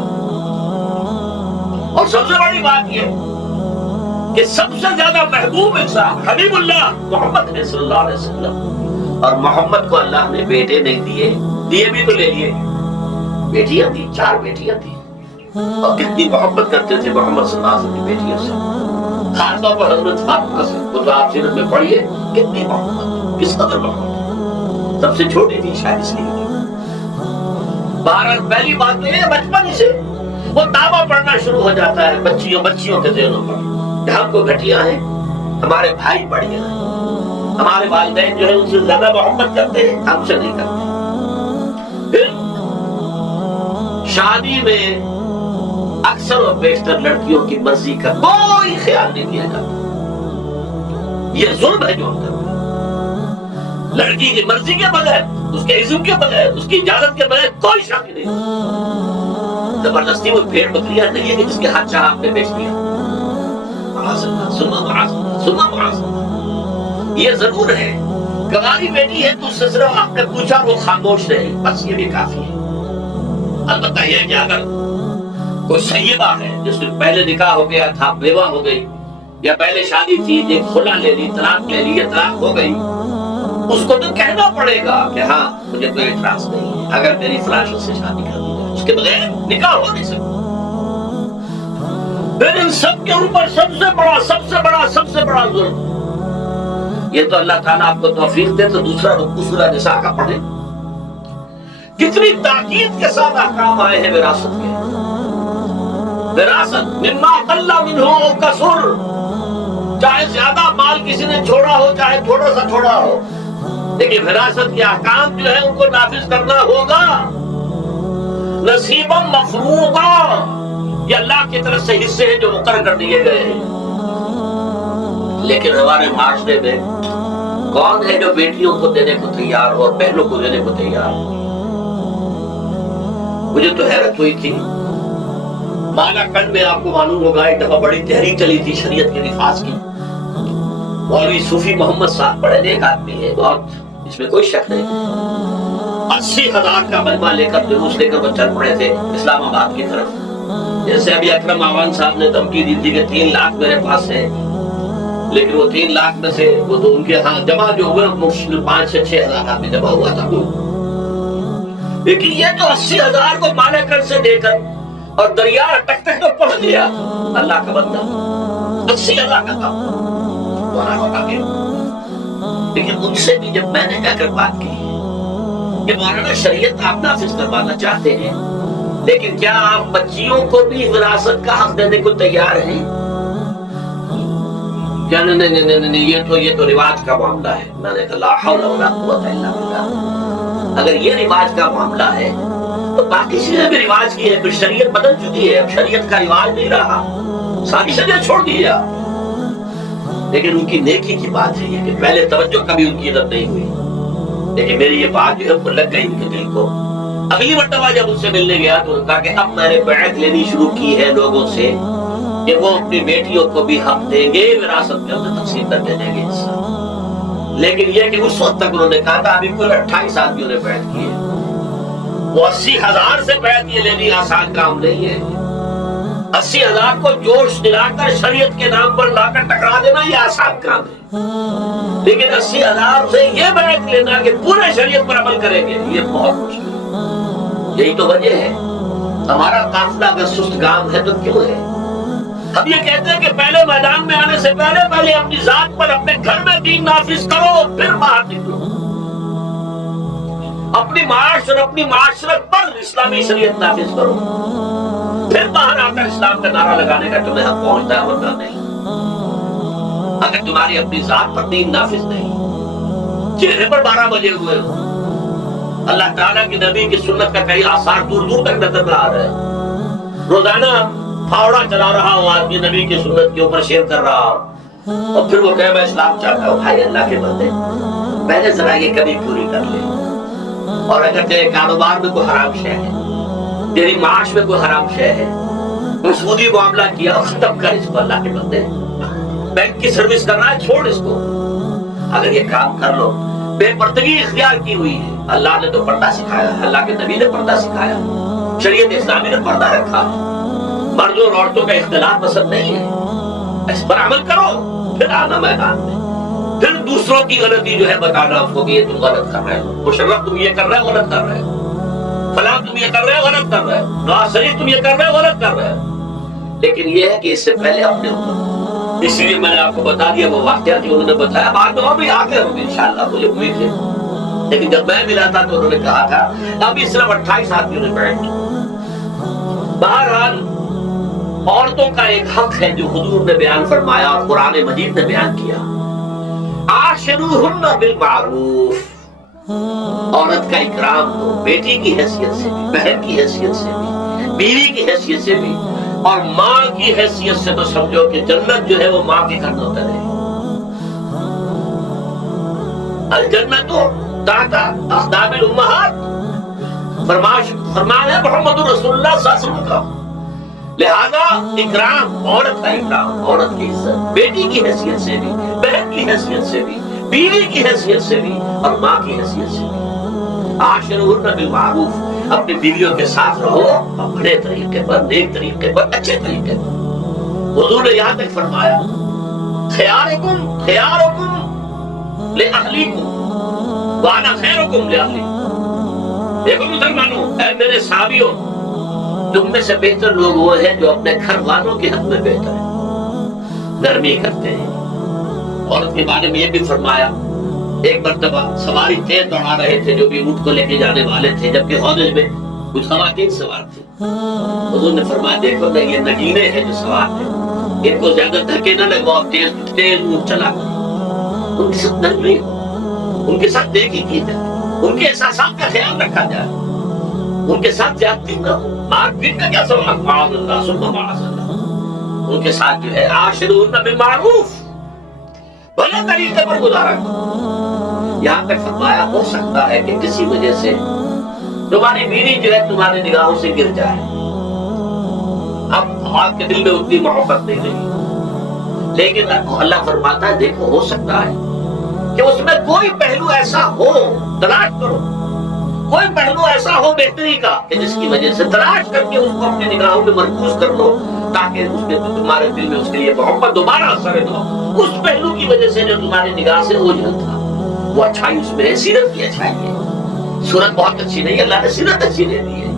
اور سب سے بڑی بات یہ کہ سب سے زیادہ محبوب انسان حبیب اللہ محمد صلی اللہ علیہ وسلم، اور محمد کو اللہ نے بیٹے نہیں دیے، دیے بھی تو لے لیے. بیٹیاں تھی، 4 بیٹیاں تھی، اور کتنی محبت کرتے تھے محمد صلی اللہ علیہ وسلم کی بیٹیوں سے. خاص طور پر حضرت فاطمہ سے، وہ تو آپ سیرت میں پڑھیے کتنی محبت، کس قدر محبت. سب سے چھوٹی تھی شاید اس لیے. بہرحال پہلی بات تو یہ بچپن ہی سے وہ دعویٰ پڑھنا شروع ہو جاتا ہے بچیوں کے ذہنوں پر کہ ہم کو گھٹیا ہیں، ہمارے بھائی بڑھیا ہیں، ہمارے والدین جو ہے ان سے زیادہ محبت کرتے ہیں، ہم سے نہیں کرتے. پھر شادی میں اکثر و بیشتر لڑکیوں کی مرضی کا کوئی خیال نہیں کیا جاتا. یہ ظلم ہے جو ہم کرتے ہیں. لڑکی کی مرضی کے بغیر، اس کے اذن کے بغیر، اس کی اجازت کے بغیر کوئی شادی نہیں. زبردستی وہ بھیڑ بکریاں نہیں ہے کہ جس کے ہاتھ چاہ آپ نے بیچ دیا. یہ ضرور ہے گواری بیٹی ہے تو اس سے صرف آپ نے پوچھا وہ خاموش رہے، بس یہ بھی کافی ہے. البتہ یہ کہ اگر کوئی سیدہ ہے جس سے پہلے نکاح ہو گیا تھا، بیوہ ہو گئی، یا پہلے شادی تھی، ایک خلا لے لی، طلاق لے لی، یا طلاق ہو گئی، اس کو تو کہنا پڑے گا کہ ہاں مجھے کوئی اعتراض نہیں ہے اگر میری فلاں شخص سے شادی کر دی جائے، اس کے بغیر نکاح ہو نہیں سکتا. پھر ان سب کے اوپر سب سے بڑا ظلم، یہ تو اللہ تعالیٰ آپ کو توفیق دے تو دوسرا رکوع سورہ نساء کا پڑھیں. کتنی تاکید کے ساتھ احکام آئے ہیں وراثت کے. وراثت مما قل منہ او کثر، چاہے زیادہ مال کسی نے چھوڑا ہو چاہے تھوڑا سا چھوڑا ہو، لیکن وراثت کے احکام جو ہے ان کو نافذ کرنا ہوگا. نصیبا مفروضا، یہ اللہ کی طرف سے حصے ہیں جو مقرر کر دیے گئے ہیں. لیکن ہمارے معاشرے میں کون ہے جو بیٹیوں کو دینے کو تیار ہو اور بہنوں کو دینے کو تیار ہو؟ مجھے تو حیرت ہوئی تھی، بالا کنڈ میں آپ کو معلوم ہوگا ایک دفعہ بڑی تحریک چلی تھی شریعت کے نفاذ کی. مولوی صوفی محمد صاحب بڑے نیک آدمی ہے بہت، اس میں کوئی شک نہیں. 80,000 کا مجمع لے کر جلوس لے کر وہ چل پڑے تھے اسلام آباد کی طرف. جیسے ابھی اکرم آوان صاحب نے دھمکی دی تھی کہ 3 لاکھ میرے پاس ہے، لیکن وہ 3 لاکھ میں سے وہ تو ان کے ہاں جمع جو ہوئے 5 سے 6,000 آدمی جمع ہوا تھا. لیکن یہ جو 80,000 کو مالا کر سے دے کر اور دریا ٹک ٹک کو پڑھ دیا، اللہ کا بندہ 80,000 کا تھا. لیکن ان سے بھی جب میں نے جا کر بات کی کہ مولانا شریعت آپ نافذ کروانا چاہتے ہیں، لیکن کیا آپ بچیوں کو بھی وراثت کا حق دینے کو تیار ہیں؟ کیا نہیں، یہ تو رواج کا معاملہ ہے. میں نے کہا لا حول ولا قوت الا باللہ. اگر یہ رواج کا معاملہ ہے تو باقی چیزیں بھی رواج کی ہے. پھر شریعت بدل چکی ہے، اب شریعت کا رواج نہیں رہا، ساری شریعت چھوڑ دیا. لیکن ان کی نیکی کی بات ہے یہ کہ پہلے توجہ کبھی ان کی ادب نہیں ہوئی، لیکن میری یہ بات جو ہے وہ لگ گئی ان کے دل کو. اگلی مرتبہ جب ان سے ملنے گیا تو انہوں نے کہا کہ اب میں نے بیعت لینی شروع کی ہے لوگوں سے کہ وہ اپنی بیٹیوں کو بھی حق دیں گے، وراثت میں انہیں تقسیم کر کے دیں گے حصہ. لیکن یہ کہ اس وقت تک انہوں نے کہا تھا ابھی کل 28 آدمیوں نے بیعت کی ہے. وہ 80,000 سے بیعت یہ لینی آسان کام نہیں ہے. 80,000 کو جوش دلا کر شریعت کے نام پر لا کر ٹکرا دینا یہ آسان کام ہے، لیکن 80,000 سے یہ بیعت لینا کہ پورے شریعت پر عمل کریں گے یہ بہت مشکل ہے. یہی تو وجہ ہے ہمارا قافلہ اگر سست گام ہے تو کیوں ہے؟ ہم یہ کہتے ہیں کہ پہلے میدان میں آنے سے پہلے اپنی ذات پر اپنے گھر میں دین نافذ کرو، پھر باہر نکلو. اپنی معاش اور اپنی معاشرت پر اسلامی شریعت نافذ کرو، پھر باہر آ کر اسلام کا نعرہ لگانے کا تمہیں حق پہنچتا ہے ورنہ نہیں. اگر تمہاری اپنی ذات پر دین نافذ نہیں، چہرے پر 12 بجے ہوئے ہو، اللہ تعالیٰ کی نبی کی سنت کا کئی آثار دور دور تک نظر آ رہے ہیں. روزانہ پھاوڑا چلا رہا ہوں آدمی نبی کی سنت کے اوپر شیئر کر رہا ہوں، اور پھر وہ کہے میں اسلام چاہتا ہوں. بھائی اللہ کے بندے پہلے ذرا یہ کبھی پوری کر لے. اور اگر تیرے کاروبار میں کوئی حرام شے ہے، تیری معاش میں کوئی حرام شے ہے، سودی معاملہ کیا ختم کر اس کو. اللہ کے بندے بینک کی سروس کر رہا ہے چھوڑ اس کو. اگر یہ کام کر لو، بے پردگی اختیار کی ہوئی ہے. اللہ نے تو پردہ سکھایا، اللہ کے نبی نے پردہ سکھایا، شریعت اسلامی نے پردہ رکھا ہے. مردوں اور عورتوں کا اختلاف پسند نہیں ہے، اس پر عمل کرو، پھر آنا میدان میں. پھر دوسروں کی غلطی جو ہے بتانا اس کو کہ یہ تم غلط کر رہے ہو، مشرف تم یہ کر رہے ہو غلط کر رہے ہو، فلاں تم یہ کر رہے ہو غلط کر رہے ہو، نواز شریف تم یہ کر رہے ہو غلط کر رہے ہو. لیکن یہ ہے کہ اس سے پہلے اپنے اوپر، اسی لیے میں نے آپ کو بتا دیا وہ واقعہ جو انہوں نے بتایا. بعد میں اور بھی آگے ہوگی انشاءاللہ، مجھے امید ہے. لیکن جب میں ملا تھا تو انہوں نے کہا تھا ابھی صرف 28 آدمیوں نے بیٹھ. بہرحال عورتوں کا ایک حق ہے جو حضور نے بیان فرمایا اور قرآن مجید نے بیان کیا. عاشروہن بالمعروف. عورت کا اکرام ہو، بیٹی کی حیثیت سے بھی، بہن کی حیثیت سے بھی، بیوی کی حیثیت سے بھی، اور ماں کی حیثیت سے تو سمجھو کہ جنت جو ہے وہ ماں کے گھر ہوتا ہے. الجنت تحت اقدام الامہات فرمان ہے محمد رسول اللہ صلی اللہ علیہ وسلم کا. لہذا اکرام، عورت کا اکرام، عورت کی عزت، بیٹی کی حیثیت سے بھی، بہن کی حیثیت سے بھی، بیوی کی حیثیت سے بھی، اور ماں کی حیثیت سے بھی. عاشروہن بالمعروف. اپنی بیویوں کے ساتھ رہو بڑے طریقے پر، نیک طریقے پر، اچھے طریقے پر. حضور نے یہاں تک فرمایا خیارکم خیارکم لأہلیکم وانا خیرکم لأہلی. دیکھو مسلمانوں، اے میرے صحابیوں، تم میں سے بہتر لوگ وہ ہیں جو اپنے گھر والوں کے حق میں بہتر ہیں، نرمی کرتے ہیں. عورت کے بارے میں یہ بھی فرمایا، ایک مرتبہ سواری تیز دوڑا رہے تھے جو بھی اونٹ کو لے کے جانے والے تھے، جبکہ حوض میں کچھ خواتین سوار تھے. حضور نے فرمایا دیکھو نہ یہ نگینے ہیں جو سوار ہیں، ان کو زیادہ دھکے نہ لگواؤ، تیز تیز اونٹ چلا کر. ان کے ساتھ نرمی ہو، ان کے ساتھ نیکی کی جائے، ان کے احساسات کا خیال رکھا جائے، ان کے ساتھ زیادتی نہ ہو. مار پیٹ کا کیا سوال، معاذ اللہ ثم معاذ اللہ. ان کے ساتھ جو ہے عاشروہن بالمعروف، بھلے طریقے پر گزارا. یہاں تک فرمایا ہو سکتا ہے کہ کسی وجہ سے تمہاری بیوی جو ہے تمہاری نگاہوں سے گر جائے، اب آپ کے دل میں اتنی محبت نہیں رہی، لیکن اللہ فرماتا ہے دیکھو ہو سکتا ہے کہ اس میں کوئی پہلو ایسا ہو، تلاش کرو، کوئی پہلو ایسا ہو بہتری کا کہ جس کی وجہ سے تلاش کر کے اس کو اپنی نگاہوں میں مرکوز کر لو، تاکہ اس کے تمہارے دل میں اس کے لیے محبت دوبارہ اثر ہو۔ اس پہلو کی وجہ سے جو تمہاری نگاہ سے اوجھل تھا وہ اچھائی اس میں ہے، سیرت کی اچھائی ہے۔ صورت بہت اچھی نہیں، اللہ نے سیرت اچھی دے دی ہے،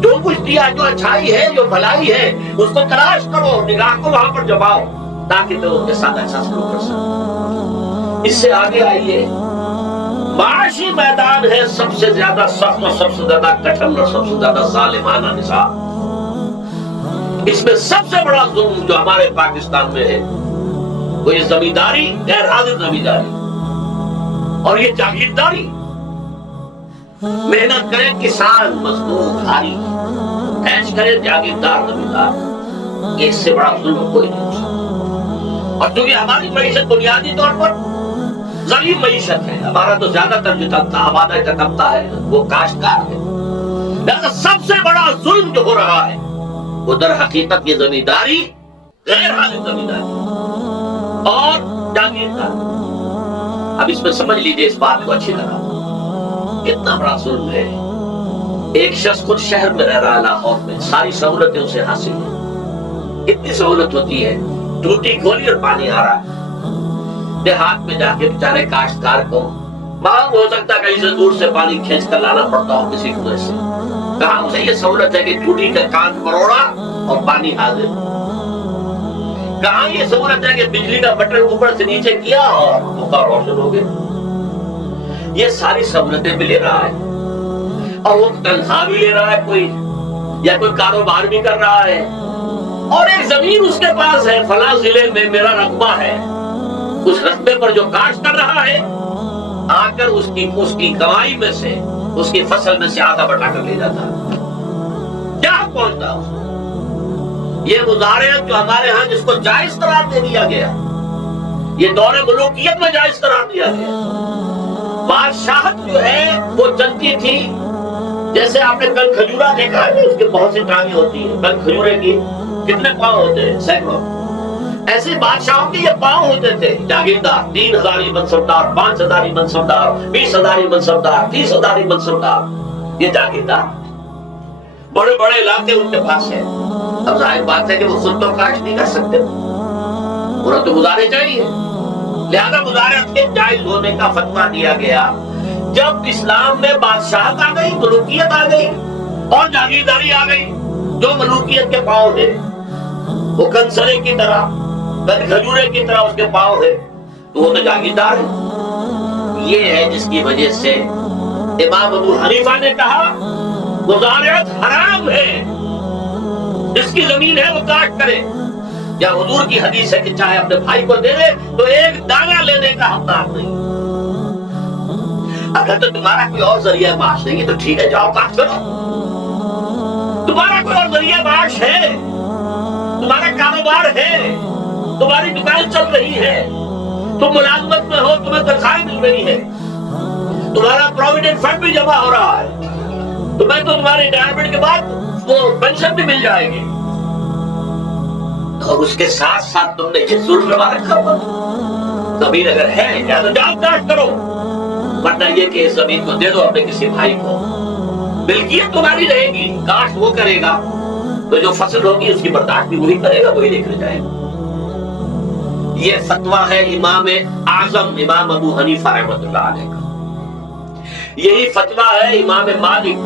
جو کچھ دیا، جو اچھائی ہے، جو بھلائی ہے، اس کو تلاش کرو، نگاہ کو وہاں پر جماؤ تاکہ تم ان کے ساتھ اچھا سلوک کر سکو۔ اس سے آگے آئیے، معاشی میدان ہے سب سے زیادہ سخت اور سب سے زیادہ کٹھن اور سب سے زیادہ ظالمانہ نظام۔ اس میں سب سے بڑا ظلم جو ہمارے پاکستان میں ہے وہ یہ زمینداری، غیر حاضر زمینداری اور یہ جاگیرداری۔ محنت کرے کسان مزدور بھاری، ایش کرے جاگیردار زمیندار، اس سے بڑا ظلم کوئی نہیں ہو سکتا۔ اور چونکہ ہماری معیشت بنیادی طور پر ذلیل معیشت ہے، ہمارا تو زیادہ تر جو آبادی کا طبقہ ہے وہ کاشتکار ہے، لہذا سب سے بڑا ظلم جو ہو رہا ہے وہ در حقیقت یہ زمینداری، غیر حاضر زمینداری اور جاگیرداری۔ اب اس میں سمجھ لیجئے اس بات کو اچھی طرح، کتنا بڑا ظلم ہے۔ ایک شخص خود شہر میں رہ رہا ہے، لاہور میں، ساری سہولتیں اسے حاصل ہیں، اتنی سہولت ہوتی ہے، ٹوٹی کھولی اور پانی آ رہا ہے۔ دیہات میں جا کے بیچارے کاشتکار کو مانگ ہو سکتا ہے کہیں سے دور سے پانی کھینچ کر لانا پڑتا ہو کسی کنویں سے، کہاں اسے یہ سہولت ہے کہ ٹوٹی کا کان مروڑا اور پانی حاضر، کہاں یہ سہولت ہے کہ بجلی کا بٹن اوپر سے نیچے کیا اور موقع روشن ہو گئے۔ یہ ساری سہولتیں بھی لے رہا ہے اور وہ تنخواہ بھی لے رہا ہے کوئی، یا کوئی کاروبار بھی کر رہا ہے، اور ایک زمین اس کے پاس ہے، فلاں ضلع میں میرا رقبہ ہے، اس رقبے پر جو کاشت کر رہا ہے آ کر اس کی کمائی میں سے، اس کی فصل میں سے آدھا بٹا کر لے جاتا ہے۔ کیا پہنچتا ہے؟ یہ مظاہرات جو ہمارے ہاں جس کو جائز قرار دے دیا گیا، یہ دور ملوکیت میں جائز قرار دیا گیا۔ بادشاہت جو ہے وہ چلتی تھی، جیسے آپ نے کل کھجورا دیکھا ہے، اس کے بہت سی ٹانگیں ہوتی ہیں، کل کھجورے کی کتنے پاؤں ہوتے ہیں؟ سینکڑوں۔ ایسے بادشاہوں کے یہ پاؤں ہوتے تھے، جاگیردار، 3000 منصبدار، 5000 منصبدار، 20,000 منصبدار، 30,000 منصبدار، یہ جاگیردار، بڑے بڑے علاقے ان کے پاس ہیں۔ اب ظاہر بات ہے کہ وہ خود تو کاشت نہیں کر سکتے، انہیں تو مظاہرے چاہیے، لہذا مظاہرات کے جائز ہونے کا فتویٰ دیا گیا۔ جب اسلام میں بادشاہت آ گئی، ملوکیت آ گئی اور جاگیرداری آ گئی، جو ملوکیت کے پاؤں ہے وہ کنسرے کی طرح، کھجورے کی طرح اس کے پاؤں ہے، تو وہ تو جاگیردار ہے۔ یہ ہے جس کی وجہ سے امام ابو حنیفہ نے کہا مظاہرات حرام ہے، جس کی زمین ہے وہ کاشت کرے، یا حضور کی حدیث ہے کہ چاہے اپنے بھائی کو دے دے تو ایک دانہ لینے کا حقدار نہیں۔ اگر تو تمہارا کوئی اور ذریعہ معاش نہیں ہے تو ٹھیک ہے، جاؤ کاشت کرو، تمہارا کوئی اور ذریعہ معاش ہے، تمہارا کاروبار ہے، تمہاری دکان چل رہی ہے، تم ملازمت میں ہو، تمہیں تنخواہ مل رہی ہے، تمہارا پروویڈنٹ فنڈ بھی جمع ہو رہا ہے، تمہیں تو تمہارے ریٹائرمنٹ کے بعد وہ پینشن بھی مل جائے گی، اور اس کے ساتھ ساتھ تم نے یہ ظلم لگا رکھا ہوا، زمین اگر ہے یا تو جاؤ کاشت کرو، ورنہ یہ کہ اس زمین کو دے دو اپنے کسی بھائی کو، ملکیت تمہاری رہے گی، کاشت وہ کرے گا تو جو فصل ہوگی اس کی برداشت بھی وہی کرے گا، وہی لے کر جائے گا۔ یہ فتویٰ ہے امام اعظم امام ابو حنیفہ رحمۃ اللہ علیہ کا، یہی فتویٰ ہے امام مالک،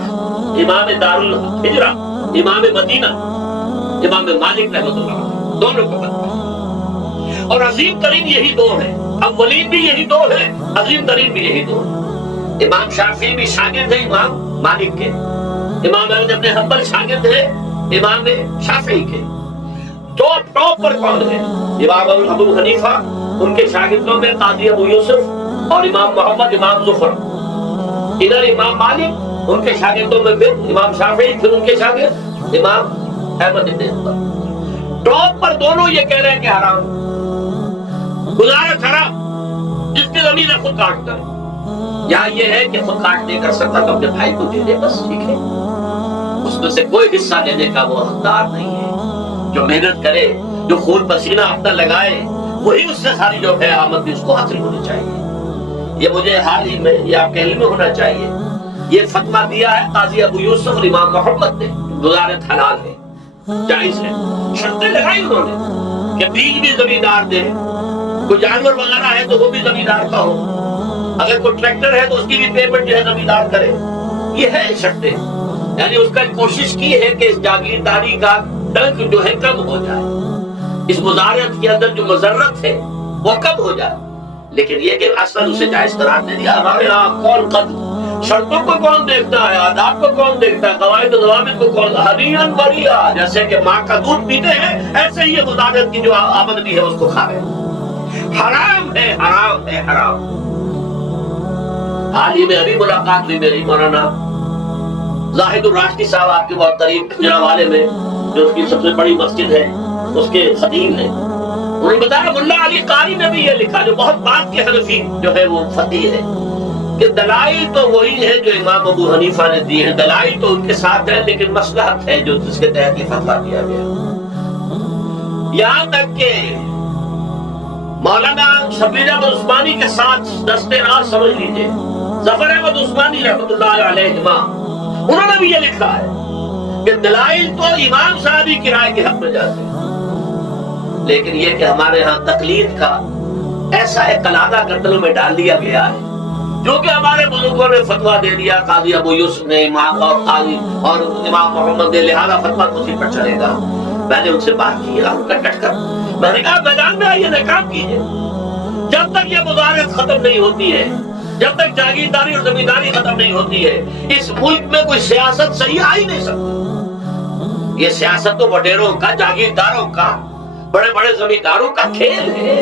امام دار الہجرہ، امام مدینہ، امام مالک رحمۃ اللہ علیہ، دونوں کا فتویٰ، اور عظیم ترین یہی دو ہے، اولین بھی یہی دو ہے، عظیم ترین بھی یہی دو ہے۔ امام شافعی بھی شاگرد ہے امام مالک کے، امام احمد بن حنبل شاگرد ہے امام شافعی کے۔ ٹاپ پر کون ہے؟ امام ابو حنیفہ، ان کے شاگردوں میں قاضی ابو یوسف اور امام محمد امام ظفر، ادھر امام مالک، ان کے شاگردوں میں پھر امام شافعی، پھر ان کے شاگرد امام احمد بن حنبل۔ ٹاپ پر دونوں یہ کہہ رہے ہیں کہ حرام، گزارت حرام، جس کی زمین ہے خود کاٹ کرے، یا یہ ہے کہ خود کاٹ نہیں کر سکتا تو اپنے بھائی کو دے دے، بس ٹھیک ہے، اس میں سے کوئی حصہ لینے کا وہ حقدار نہیں ہے۔ جو محنت کرے، جو خون پسینہ اپنا لگائے، وہی اس سے ساری جو ہے آمد بھی اس کو حاصل ہونی چاہیے۔ یہ مجھے حال ہی میں، یہ آپ کے علم میں ہونا چاہیے، یہ فتویٰ دیا ہے قاضی ابو یوسف اور امام محمد نے، وزارت حلال ہے، جائز ہے، شرطیں لگائی انہوں نے کہ بیج بھی زمیندار دے، کوئی جانور وغیرہ ہے تو وہ بھی زمیندار کا ہو، اگر کوئی ٹریکٹر ہے تو اس کی بھی پیمنٹ جو ہے زمیندار کرے، یہ ہے شرطیں۔ یعنی اس کا کوشش کی ہے کہ اس جاگیرداری کا ڈنک جو ہے کم ہو جائے، اس وزارت کے اندر جو مضرت ہے وہ کم ہو جائے، لیکن یہ کہ اصل اسے جائز قرار دے دیا۔ ہمارے یہاں کون قدر، شرطوں کو کون دیکھتا ہے، آداب کو کون دیکھتا ہے، قواعد و ضوابط کو کون، حریان مریا، جیسے کہ ماں کا دودھ پیتے ہیں ایسے ہی یہ وزارت کی جو آمد بھی ہے اس کو کھا رہے ہیں۔ حرام ہے، حرام ہے، حرام۔ حال ہی میں ابھی ملاقات ہوئی میری مولانا زاہد الراشدی صاحب، آپ کے بہت قریب جنابوالے میں، جو اس کی سب سے بڑی مسجد ہے، اس کے خطیب ہیں، انہوں نے بتایا ملا علی قاری نے بھی یہ لکھا، جو بہت بعد کے حنفی جو ہے وہ فقیہ ہے، کہ دلائل تو وہی ہے جو امام ابو حنیفہ نے دی ہیں، دلائل تو ان کے ساتھ ہے، لیکن مصلحت ہے جو جس کے تحت یہ فتویٰ دیا گیا۔ یہاں تک کہ مولانا شبیر احمد عثمانی کے ساتھ دستے راز سمجھ لیجئے، ظفر احمد عثمانی رحمۃ اللہ علیہما، انہوں نے بھی یہ لکھا ہے کہ دلائل تو امام صاحبی کی رائے کے حق میں جاتے ہیں، لیکن یہ کہ ہمارے ہاں تقلید کا ایسا ایک قلادہ گردنوں میں ڈال دیا گیا ہے، جو کہ ہمارے بزرگوں نے فتویٰ دے دیا، قاضی ابو یوسف نے، امام اور قاضی اور امام محمد نے، لہذا فتویٰ اسی پر چلے گا۔ میں نے ان سے بات کی، ان کا ڈٹ کر میں نے کہا میدان میں آئیے، کام کیجیے، جب تک یہ وزارت ختم نہیں ہوتی ہے، جب تک جاگیرداری اور زمینداری ختم نہیں ہوتی ہے، اس ملک میں کوئی سیاست صحیح آ ہی نہیں سکتی۔ یہ سیاست تو وڈیروں کا، جاگیرداروں کا، بڑے بڑے زمینداروں کا کھیل ہے۔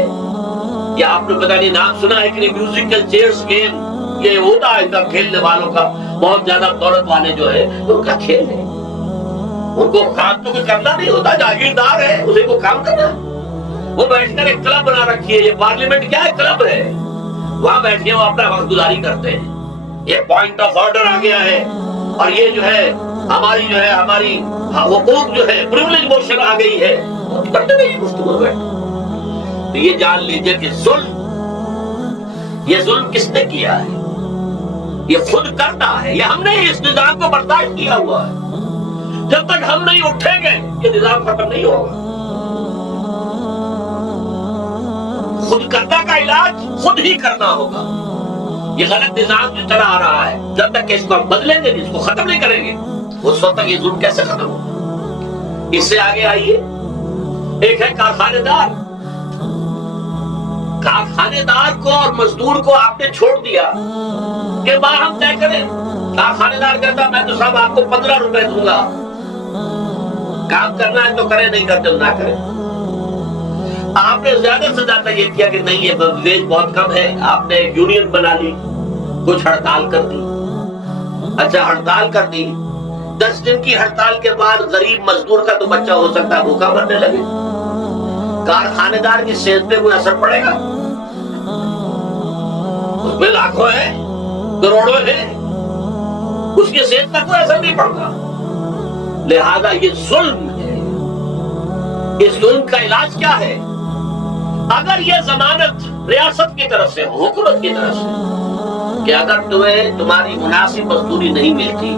یہ آپ نے پتہ نہیں نام سنا ہے کہ نہیں، میوزیکل چیئرز گیم، یہ ہوتا ہے ان کا کھیلنے والوں کا، بہت زیادہ دولت والے جو ہے ان کا کھیل ہے، ان کو کام تو کوئی کرنا نہیں ہوتا، جاگیردار ہے، اسے کو کام کرنا ہے۔ وہ بیٹھ کر ایک کلب بنا رکھی ہے، یہ پارلیمنٹ کیا ہے، کلب ہے، وہاں بیٹھ کے وہ اپنا وقت گزاری کرتے ہیں۔ یہ پوائنٹ آف آرڈر آ گیا ہے، اور یہ جو ہے ہماری حقوق جو ہے، پریولیج موشن آ گئی ہے، کرتے نہیں گفتگو بیٹھ۔ تو یہ جان لیجئے کہ یہ ظلم کس نے کیا ہے، یہ خود کرتا ہے، یہ ہم نے اس نظام کو برداشت کیا ہوا ہے۔ جب تک ہم نہیں اٹھیں گے یہ نظام ختم نہیں ہوگا۔ خود کردہ کا علاج خود ہی کرنا ہوگا۔ یہ غلط نظام جو چلا آ رہا ہے، جب تک کہ اس کو ہم بدلیں گے، اس کو ختم نہیں کریں گے، اس وقت تک یہ ظلم کیسے ختم ہوگا۔ اس سے آگے آئیے، ایک ہے کارخانے دار۔ کارخانے دار کو اور مزدور کو آپ نے چھوڑ دیا کہ باہم طے کریں۔ کارخانے دار کہتا میں تو صاحب آپ کو 15 روپے دوں گا، کام کرنا ہے تو کرے، نہیں کرتے تو نہ کرے۔ آپ نے زیادہ سے زیادہ یہ کیا کہ نہیں، یہ ویج بہت کم ہے، آپ نے ایک یونین بنا لی، کچھ ہڑتال کر دی۔ اچھا ہڑتال کر دی، 10 دن کی ہڑتال کے بعد غریب مزدور کا تو بچہ ہو سکتا ہے بھوکا مرنے لگے، کارخانے دار کی صحت پہ کوئی اثر پڑے گا؟ اس میں لاکھوں ہیں، کروڑوں ہیں، اس کی صحت پر کوئی اثر نہیں پڑتا۔ لہذا یہ ظلم ہے۔ اس ظلم کا علاج کیا ہے؟ اگر یہ ضمانت ریاست کی طرف سے، حکومت کی طرف سے، کہ اگر تمہیں تمہاری مناسب مزدوری نہیں ملتی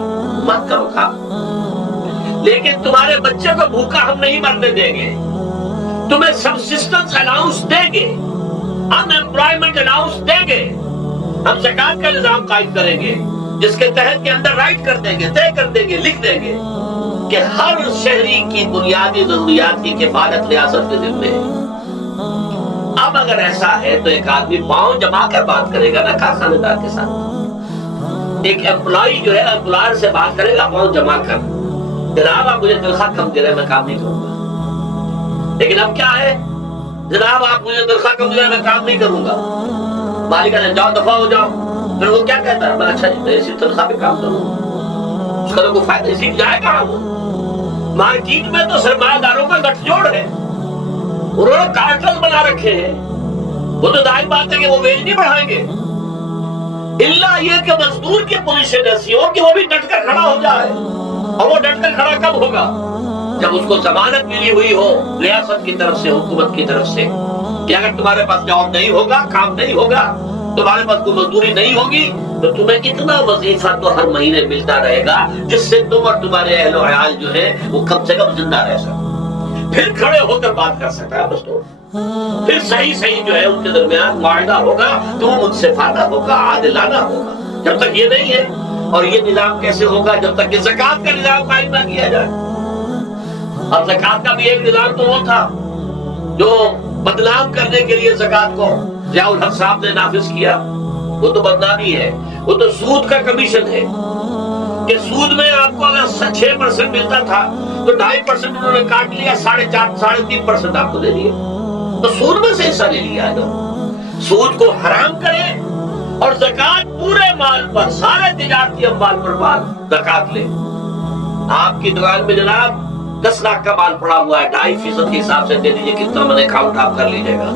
مت کرو کام، لیکن تمہارے بچے کو بھوکا ہم نہیں مرنے دیں گے، تمہیں سبسسٹنس الاؤنس دیں گے، ان امپلائمنٹ الاؤنس دیں گے، ہم زکات کا نظام قائم کریں گے، جس کے تحت کے اندر رائٹ کر دیں گے، طے کر دیں گے، لکھ دیں گے کہ ہر شہری کی بنیادی ضروریات کی کفالت ریاست کے ذمہ ہے۔ اب اگر ایسا ہے تو ایک آدمی پاؤں جما کر بات کرے گا نا کارخانے دار کے ساتھ، ایک امپلائی جو ہے امپلائر سے بات کرے گا پاؤں جما کر، جناب آپ مجھے تنخواہ کم دے رہے ہیں، میں کام نہیں کروں گا۔ لیکن اب کیا ہے، جناب آپ مجھے تنخواہ کم دے رہے ہیں، میں کام نہیں کروں گا۔ مالک کہتے ہیں جاؤ دفعہ ہو جاؤ، پھر وہ کیا کہتا ہے، میں اچھا جی میں اسی تنخواہ پہ کام کروں گا، اس کا تو کوئی فائدہ سیکھ جائے گا۔ وہ مارکیٹ میں تو سرمایہ داروں کا گٹھ جوڑ ہے، انہوں نے کارٹل بنا رکھے ہیں، وہ تو ظاہر بات ہے کہ وہ ویج نہیں بڑھائیں گے۔ اللہ یہ کہ مزدور کی پوزیشن ایسی ہو کہ وہ بھی ڈٹ کر کھڑا ہو جائے. اور وہ ڈٹ کر کھڑا کب ہوگا؟ جب اس کو ضمانت ملی ہوئی ہو ریاست کی طرف سے، حکومت کی طرف سے، کہ اگر تمہارے پاس جاب نہیں ہوگا، کام نہیں ہوگا، تمہارے پاس کوئی مزدوری نہیں ہوگی، تو تمہیں اتنا وظیفہ تو ہر مہینے ملتا رہے گا جس سے تم اور تمہارے اہل و عیال جو ہے وہ کم سے کم زندہ رہ سکتے. پھر کھڑے ہو کر بات کر سکتا ہے مزدور. پھر صحیح جو ہے ان کے درمیان معاہدہ ہوگا تو وہ ان سے فائدہ ہوگا، عادلانہ ہوگا. جب تک یہ نہیں ہے، اور یہ نظام کیسے ہوگا جب تک کہ زکوٰۃ کا نظام قائم نہ کیا جائے. اور زکوٰۃ کا بھی ایک نظام تو وہ تھا جو بدنام کرنے کے لیے زکوٰۃ کو ضیاء الحق صاحب نے نافذ کیا. وہ تو بدنامی ہے، وہ تو سود کا کمیشن ہے کہ سود میں آپ کو اگر 6% ملتا تھا تو 2.5% انہوں نے کاٹ لیا، 4.5 3.5% آپ کو دے دیا. تو سود میں سے حصہ لے لیا ہے. سود کو حرام کرے اور زکوٰۃ پورے مال پر، سارے تجارتی اموال پر زکوٰۃ لے. آپ کی دکان میں جناب 10 لاکھ کا مال پڑا ہوا ہے، 2.5% کے حساب سے دے دیجیے کتنا میں نے اکاؤنٹ آپ کر لیجیے گا.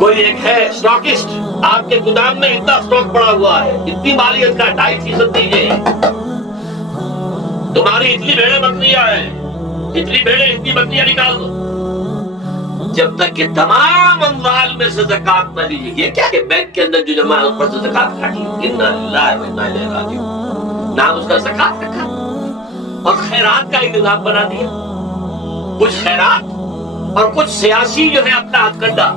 کوئی ایک ہے اسٹاکسٹ، آپ کے گودام میں اتنا اسٹاک پڑا ہوا ہے، اتنی مالیت کا 2.5% دیجیے. تمہاری اتنی بھیڑیں بکریاں ہیں، اتنی بھیڑیں اتنی بکریاں نکال دو. جب تک کہ تمام اموال میں سے زکوٰۃ نہ لیجیے. یہ کیا کہ بینک کے اندر جو جمع ہے اس پر سے زکوٰۃ کاٹ لی، انا للہ و انا الیہ راجعون، نام اس کا زکوٰۃ رکھا اور خیرات کا انتظام بنا دیا. کچھ خیرات اور کچھ سیاسی جو ہے اپنا ہاتھ کنڈا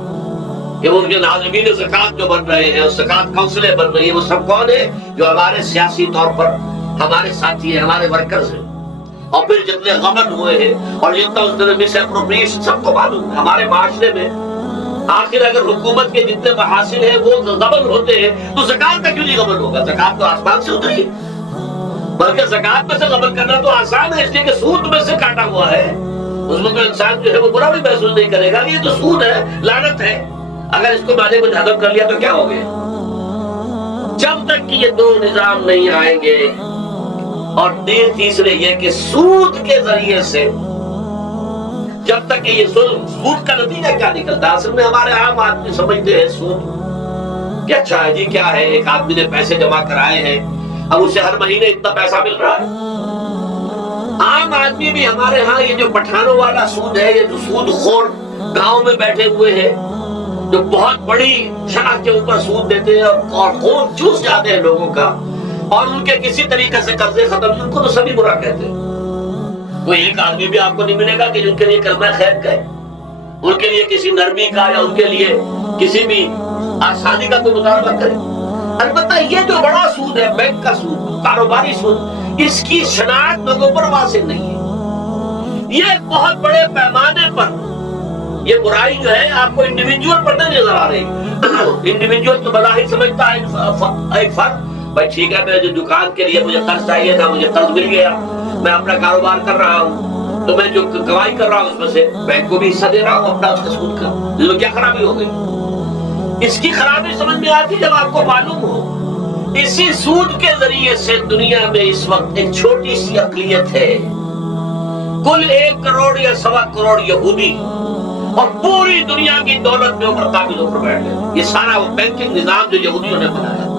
کہ وہ جو ناظمین زکوٰۃ جو بن رہے ہیں، زکوٰۃ کونسلیں بن رہی ہیں، وہ سب کون ہے؟ جو ہمارے سیاسی طور پر ہمارے ساتھی ہیں، ہمارے ورکرز ہیں. اور پھر جتنے غبن ہوئے ہیں اور جتنا اس طرح مس اپروپریشن سب کو معلوم ہے. ہمارے معاشرے میں آخر اگر حکومت کے جتنے محاصل ہیں وہ غبن ہوتے ہیں تو زکوٰۃ کا کیوں نہیں غبن ہوگا؟ زکوٰۃ تو آسمان سے اتری ہے. بلکہ زکوٰۃ میں سے غبن کرنا تو آسان ہے، اس لیے کہ سود میں سے کاٹا ہوا ہے. اس میں کوئی انسان جو ہے وہ برا بھی محسوس نہیں کرے گا. یہ تو سود ہے، لعنت ہے. اگر اس کو مالے کو ہضم کر لیا تو کیا ہو گیا؟ جب تک کہ یہ دو نظام نہیں آئیں گے. اور تیسرے یہ کہ سود کے ذریعے سے جب تک کہ یہ سود کا نتیجہ کیا نکلتا ہے؟ اصل میں ہمارے عام آدمی سمجھتے ہیں سود کہ اچھا ہے جی، کیا ہے، ایک آدمی نے پیسے جمع کرائے ہیں، اب اسے ہر مہینے اتنا پیسہ مل رہا ہے. عام آدمی بھی ہمارے ہاں یہ جو پٹھانوں والا سود ہے، یہ جو سود خور گاؤں میں بیٹھے ہوئے ہیں جو بہت بڑی شرح کے اوپر سود دیتے ہیں اور خون چوس جاتے ہیں لوگوں کا، اور ان کے کسی طریقے سے قرضے ختم، ان کو تو سبھی برا کہتے ہیں. کوئی ایک آدمی بھی آپ کو نہیں ملے گا کہ جن کے لیے کلمہ خیر کہے، ان کے لیے کسی نرمی کا یا ان کے لیے کسی بھی آسانی کا کوئی مطالبہ کرے. البتہ یہ جو بڑا سود ہے، بینک کا سود، کاروباری سود، اس کی شناخت لوگوں پر واضح نہیں ہے. یہ ایک بہت بڑے پیمانے پر یہ برائی جو ہے آپ کو انڈیویجول پر نہیں نظر آ رہی. انڈیویجول تو بظاہر سمجھتا ہے ایک فرد، بھائی ٹھیک ہے، میں جو دکان کے لیے مجھے قرض چاہیے تھا، مجھے قرض مل گیا، میں اپنا کاروبار کر رہا ہوں، تو میں جو کمائی کر رہا ہوں اس میں سے بینک کو بھی حصہ دے رہا ہوں اپنا، اس کا سود کا. اس میں کیا خرابی ہو گئی؟ اس کی خرابی سمجھ میں آتی جب آپ کو معلوم ہو اسی سود کے ذریعے سے دنیا میں اس وقت ایک چھوٹی سی اقلیت ہے، کل 1 کروڑ یا 1.25 کروڑ یہودی، اور پوری دنیا کی دولت میں اوپر قابض ہو کر بیٹھ گئے. یہ سارا وہ بینکنگ نظام جو یہودیوں نے بنایا،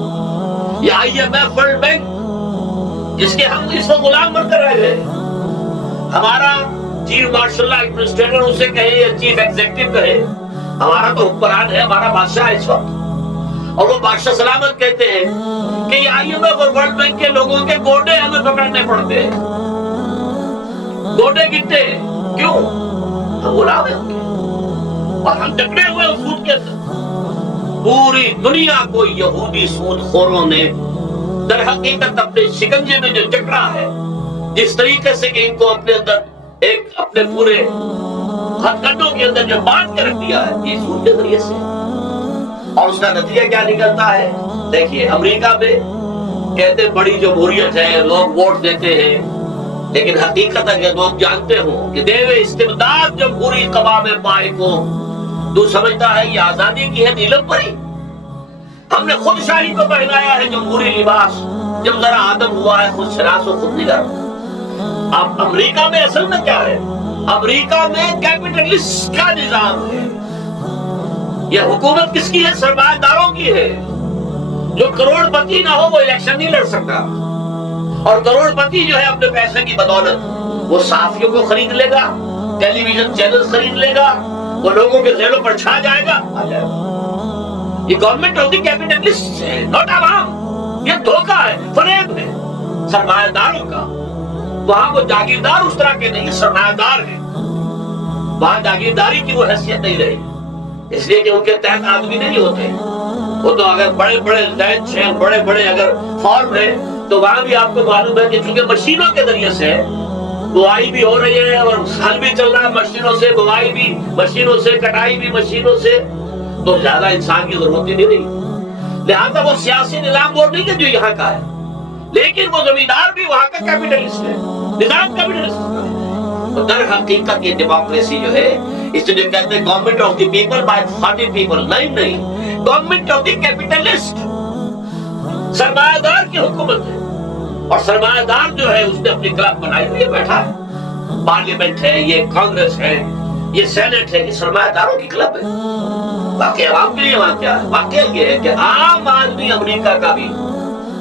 یہ IMF ورلڈ بینک جس کے ہم اس وقت غلام بن کر رہ گئے. ہمارا چیف مارشل ایڈمنسٹریٹر اسے کہے یا چیف ایگزیکٹو کہے، ہمارا تو حکمران ہے، ہمارا بادشاہ ہے اس وقت. اور وہ بادشاہ سلامت کہتے ہیں کہ یہ IMF اور ورلڈ بینک کے لوگوں کے گوڈے ہمیں پکڑنے پڑتے ہیں. گوڈے گنتے ہیں، کیوں؟ ہم غلام ہیں اور ہم جکڑے ہوئے اس سود کے اندر. پوری دنیا کو یہودی سود خوروں نے در حقیقت اپنے شکنجے میں جو جکڑا ہے، جس طریقے سے کہ ان کو اپنے اندر ایک اپنے پورے ہتھ کنڈوں کے اندر جو باندھ کے رکھ دیا ہے، یہ سود کے ذریعے سے. اور اس کا نتیجہ کیا نکلتا ہے؟ دیکھیے امریکہ میں کہتے ہیں بڑی جمہوریت ہے، لوگ ووٹ دیتے ہیں، لیکن حقیقت اگر لوگ جانتے ہوں کہ دیوے استبداد جمہوری قوام پائے کو تو سمجھتا ہے یہ آزادی کی ہے نیلم پری. ہم نے خود شاہی کو پہنایا ہے جمہوری لباس، جب ذرا آدم ہوا ہے خود شناس و خود نگر. اب امریکہ میں اصل میں کیا ہے؟ امریکہ میں کیپٹلسٹ کا نظام ہے. یہ حکومت کس کی ہے؟ سرمایہ داروں کی ہے. جو کروڑ پتی نہ ہو وہ الیکشن نہیں لڑ سکتا، اور کروڑ پتی جو ہے اپنے پیسے کی بدولت وہ صحافیوں کو خرید لے گا، ٹیلی ویژن چینل خرید لے گا، وہ لوگوں کے ذہنوں پر چھا جائے گا، آ جائے گا۔ یہ گورنمنٹ آف دی کیپیٹلسٹ ہے، ناٹ عوام۔ یہ دھوکہ ہے، فریب ہے سرمایہ داروں کا۔ وہاں وہ جاگیردار اس طرح کے نہیں، سرمایہ دار ہیں۔ وہاں جاگیرداری کی وہ حیثیت نہیں رہی، اس لیے کہ ان کے تحت آدمی نہیں ہوتے۔ وہ تو اگر بڑے بڑے لینڈ ہیں، بڑے بڑے اگر فارم ہیں، تو وہاں بھی آپ کو معلوم ہے کہ چونکہ مشینوں کے ذریعے سے بوائی بھی ہو رہی ہے اور ہل بھی چل رہا ہے مشینوں سے، بوائی بھی مشینوں سے، کٹائی بھی مشینوں سے، تو زیادہ انسان کی ضرورت ہی نہیں رہی۔ لہٰذا وہ سیاسی نظام وہ نہیں ہے جو یہاں کا ہے، لیکن وہ زمیندار بھی وہاں کا کیپیٹلسٹ ہے، نظام کیپیٹلسٹ کا ہے۔ تو در حقیقت یہ ڈیموکریسی جو ہے، اس سے جو کہتے ہیں government of the people by for the people, نہیں، گورنمنٹ آف دی کیپیٹلسٹ، سرمایہ دار کی حکومت ہے۔ اور سرمایہ دار جو ہے اس نے اپنی کلب بنائی ہوئی بیٹھا ہے، پارلیمنٹ ہے، یہ کانگریس ہے، یہ سینٹ ہے، یہ سرمایہ داروں کی کلب ہے۔ باقی عوام کے لیے وہاں کیا ہے؟ واقعہ یہ ہے کہ عام آدمی امریکہ کا بھی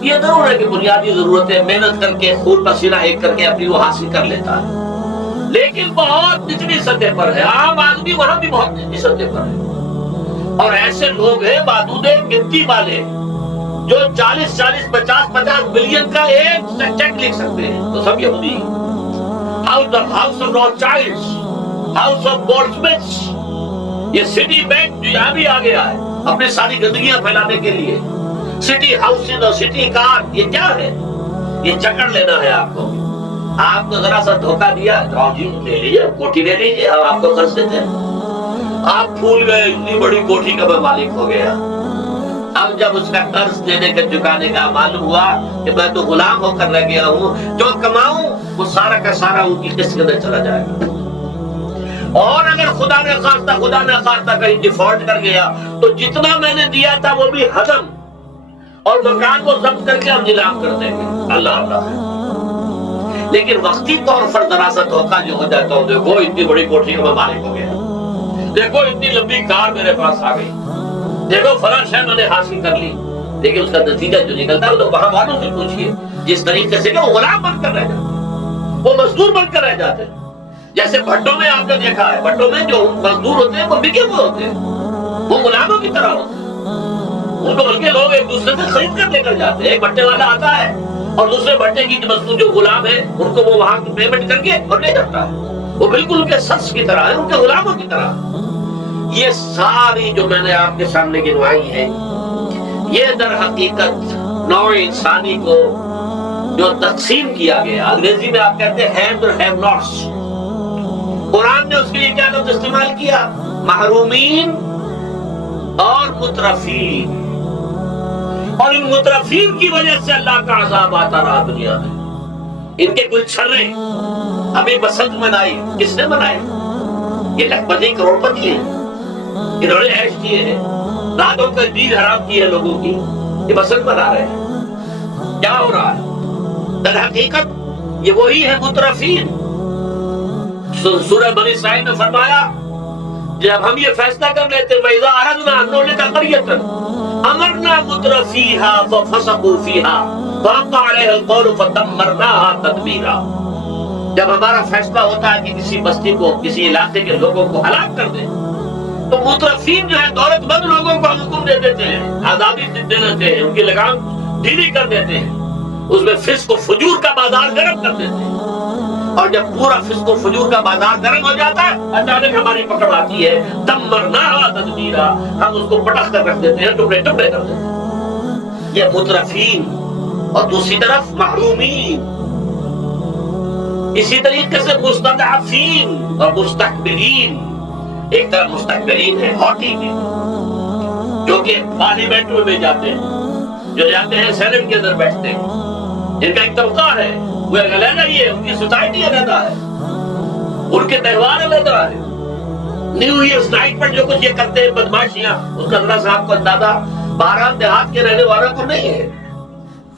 یہ ضرور ہے کہ بنیادی ضرورتیں محنت کر کے خون پسینہ ایک کر کے اپنی وہ حاصل کر لیتا ہے، لیکن بہت نچلی سطح پر ہے۔ عام آدمی وہاں بھی بہت نچلی سطح پر ہے، اور ایسے لوگ ہیں معدود گنتی والے جو 40 50 بلین کا ایک چیک لکھ سکتے ہیں، تو سب یہودی۔ ہاؤس آف روتھشائلڈز، ہاؤس آف گولڈسمتھس، یہ سٹی بینک جو یہاں بھی آ گیا ہے اپنی ساری گندگیاں پھیلانے کے لیے، سٹی ہاؤسز اور سٹی کار، یہ کیا ہے؟ یہ چکر لینا ہے آپ کو۔ آپ کو ذرا سا دھوکہ دیا، جاؤ جی لے لیجیے، کوٹھی لے لیجیے، اور آپ کو قرض دیتے ہیں۔ آپ بھول گئے اتنی بڑی کوٹھی کا میں مالک ہو گیا۔ اب جب اس کا قرض دینے کا چکانے کا معلوم ہوا کہ میں تو غلام ہو کر رہ گیا ہوں، جو کماؤں وہ سارا کا سارا ان کی قسط کے اندر چلا جائے گا۔ اور اگر خدا نہ خواستہ کہیں ڈیفالٹ کر گیا تو جتنا میں نے دیا تھا وہ بھی ہضم، اور مکان کو ضبط کر کے ہم نیلام کر دیں گے۔ اللہ اللہ ہے۔ لیکن وقتی طور پر ذرا سا دھوکہ جو ہو جاتا ہوں، دیکھو اتنی بڑی کوٹھی کا میں مالک ہو گیا، دیکھو اتنی لمبی کار میرے پاس آ گئی، دیکھو فلاں شے میں نے حاصل کر لی، لیکن اس کا نتیجہ جو نکلتا ہے تو وہاں والوں سے پوچھئے، جس طریقے سے کہ وہ غلام بن کر رہ جاتے، وہ مزدور بن کر رہ جاتے۔ جیسے بھٹوں میں آپ نے دیکھا ہے، بھٹوں میں جو مزدور ہوتے ہیں وہ بکے ہوئے ہوتے ہیں، وہ غلاموں کی طرح ہوتے ہیں، ان کو بلکہ لوگ ایک دوسرے سے خرید کر لے کر جاتے ہیں۔ ایک بھٹے والا آتا ہے اور دوسرے بھٹے کی مزدور جو غلام ہے ان کو وہ وہاں پیمنٹ کر کے اور لے جاتا ہے، وہ بالکل ان کے شخص کی طرح ہے، ان کے غلاموں کی طرح۔ یہ ساری جو میں نے آپ کے سامنے گنوائی ہے، یہ در حقیقت نوع انسانی کو جو تقسیم کیا گیا، انگریزی میں آپ کہتے ہیں ہیوز اور ہیو ناٹس، قرآن نے اس کے لیے کیا لفظ استعمال کیا؟ محرومین اور مترفین۔ اور ان مترفین کی وجہ سے اللہ کا عذاب آتا رہا دنیا میں۔ ان کے کچھ چھرے ابھی بسنت منائی، کس نے منائی؟ یہ لکھپتی کروڑ پتی ہیں، انہوں نے عیش کیے ہیں، راتوں کا نیند حرام کی ہے لوگوں کی، یہ بسنت منا رہے ہیں۔ کیا ہو رہا ہے؟ در حقیقت یہ وہی ہے مترفین۔ سورہ بنی اسرائیل میں فرمایا جب ہم یہ فیصلہ کر لیتے وَإِذَا أَرَدْنَا أَن نُهْلِكَ قَرْيَةً أَمَرْنَا مُتْرَفِيهَا فَفَسَقُوا فِيهَا فَحَقَّ عَلَيْهَا الْقَوْلُ فَدَمَّرْنَاهَا تَدْمِيرًا۔ جب ہمارا فیصلہ ہوتا ہے کہ کسی بستی کو، کسی علاقے کے لوگوں کو ہلاک کر دیں، تو مترفین جو ہے دولت مند لوگوں کو ہم حکم دے دیتے ہیں، آزادی دے دیتے ہیں، ان کی لگام ڈھیلی کر دیتے ہیں، اس میں فسق و فجور کا بازار گرم کر دیتے ہیں۔ اور جب پورا فسق و فجور کا بازار گرم ہو جاتا ہے، اچانک ہماری پکڑ آتی ہے، دمرناہا تدمیرا، ہم اس کو پٹخ کر رکھ دیتے ہیں، ٹکڑے ٹکڑے کر دیتے ہیں۔ یہ مترفین، اور دوسری طرف محرومین، اسی طریقے سے مستضعفین اور مستکبرین۔ ایک طرف مستکبرین ہے، ہاٹی میں، جو کہ پارلیمنٹ میں بھی جاتے ہیں، جو جاتے ہیں سینٹ کے اندر بیٹھتے ہیں، جن کا ایک طبقہ ہے، وہ علیحدہ ہی ہے، ان کی سوسائٹی علیحدہ ہے، ان کے تہوار علیحدہ ہے۔ نیو ایئرس نائٹ پر جو کچھ یہ کرتے ہیں بدماشیاں، اس کا ذرا سا آپ کو اندازہ بہرحال دیہات کے رہنے والوں کو نہیں ہے۔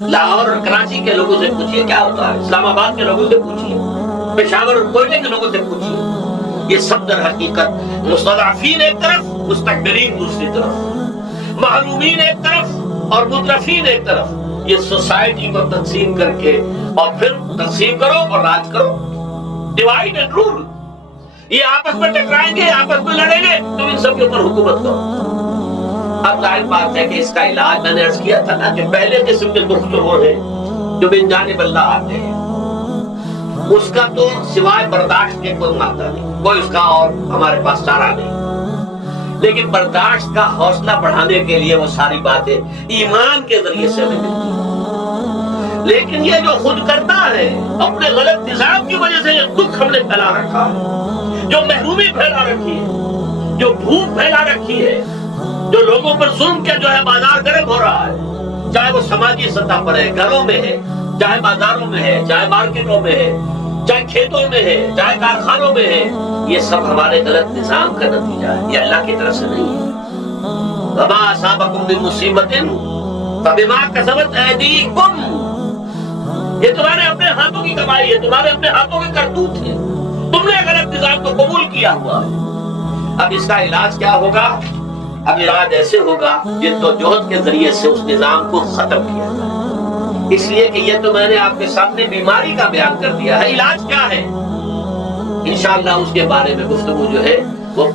لاہور اور کراچی کے لوگوں سے پوچھئے کیا ہوتا ہے، اسلام آباد کے لوگوں سے پوچھئے، پشاور اور کوئٹہ کے لوگوں سے پوچھئے۔ یہ سب در حقیقت مستضعفین ایک طرف، مستکبرین دوسری طرف، محرومین ایک طرف، اور مترفین ایک طرف. یہ سوسائٹی کو تقسیم کر کے اور پھر تقسیم کرو اور راج کرو. Divide and rule. یہ آپس میں ٹکرائیں گے, آپس میں لڑیں گے, تم ان سب کے اوپر حکومت کرو. اب ظاہر بات ہے کہ اس کا علاج میں نے عرض کیا تھا نا, جو پہلے قسم کے دکھ جو ہو رہے جو من جانب اللہ آتے ہیں, اس کا تو سوائے برداشت کے کوئی مادہ نہیں, کوئی اس کا اور ہمارے پاس چارہ نہیں. لیکن برداشت کا حوصلہ بڑھانے کے لیے وہ ساری باتیں ایمان کے ذریعے سے ہمیں ملتی ہیں. لیکن یہ جو خود کرتا ہے, اپنے غلط نظام کی وجہ سے یہ دکھ ہم نے پھیلا رکھا ہے, جو محرومی پھیلا رکھی ہے, جو بھوک پھیلا رکھی ہے, جو لوگوں پر ظلم کے جو ہے بازار گرم ہو رہا ہے, چاہے وہ سماجی سطح پر ہے, گھروں میں ہے, چاہے بازاروں میں ہے, چاہے مارکیٹوں میں ہے, چاہے کھیتوں میں ہے, چاہے کارخانوں میں ہے, یہ سب ہمارے غلط نظام کا نتیجہ ہے, یہ اللہ کی طرف سے نہیں ہے. وما اصابکم من مصیبت فبما کسبت ایدیکم, یہ تمہارے اپنے ہاتھوں کی کمائی ہے, تمہارے اپنے ہاتھوں کے کرتوت ہے, تم نے غلط نظام کو قبول کیا ہوا ہے. اب اس کا علاج کیا ہوگا؟ اب علاج ایسے ہوگا جد و جہد کے ذریعے سے اس نظام کو ختم کیا جائے. اس لیے کہ یہ تو میں نے آپ کے سامنے بیماری کا بیان کر دیا ہے, علاج کیا ہے انشاءاللہ اس کے بارے میں گفتگو جو ہے وہ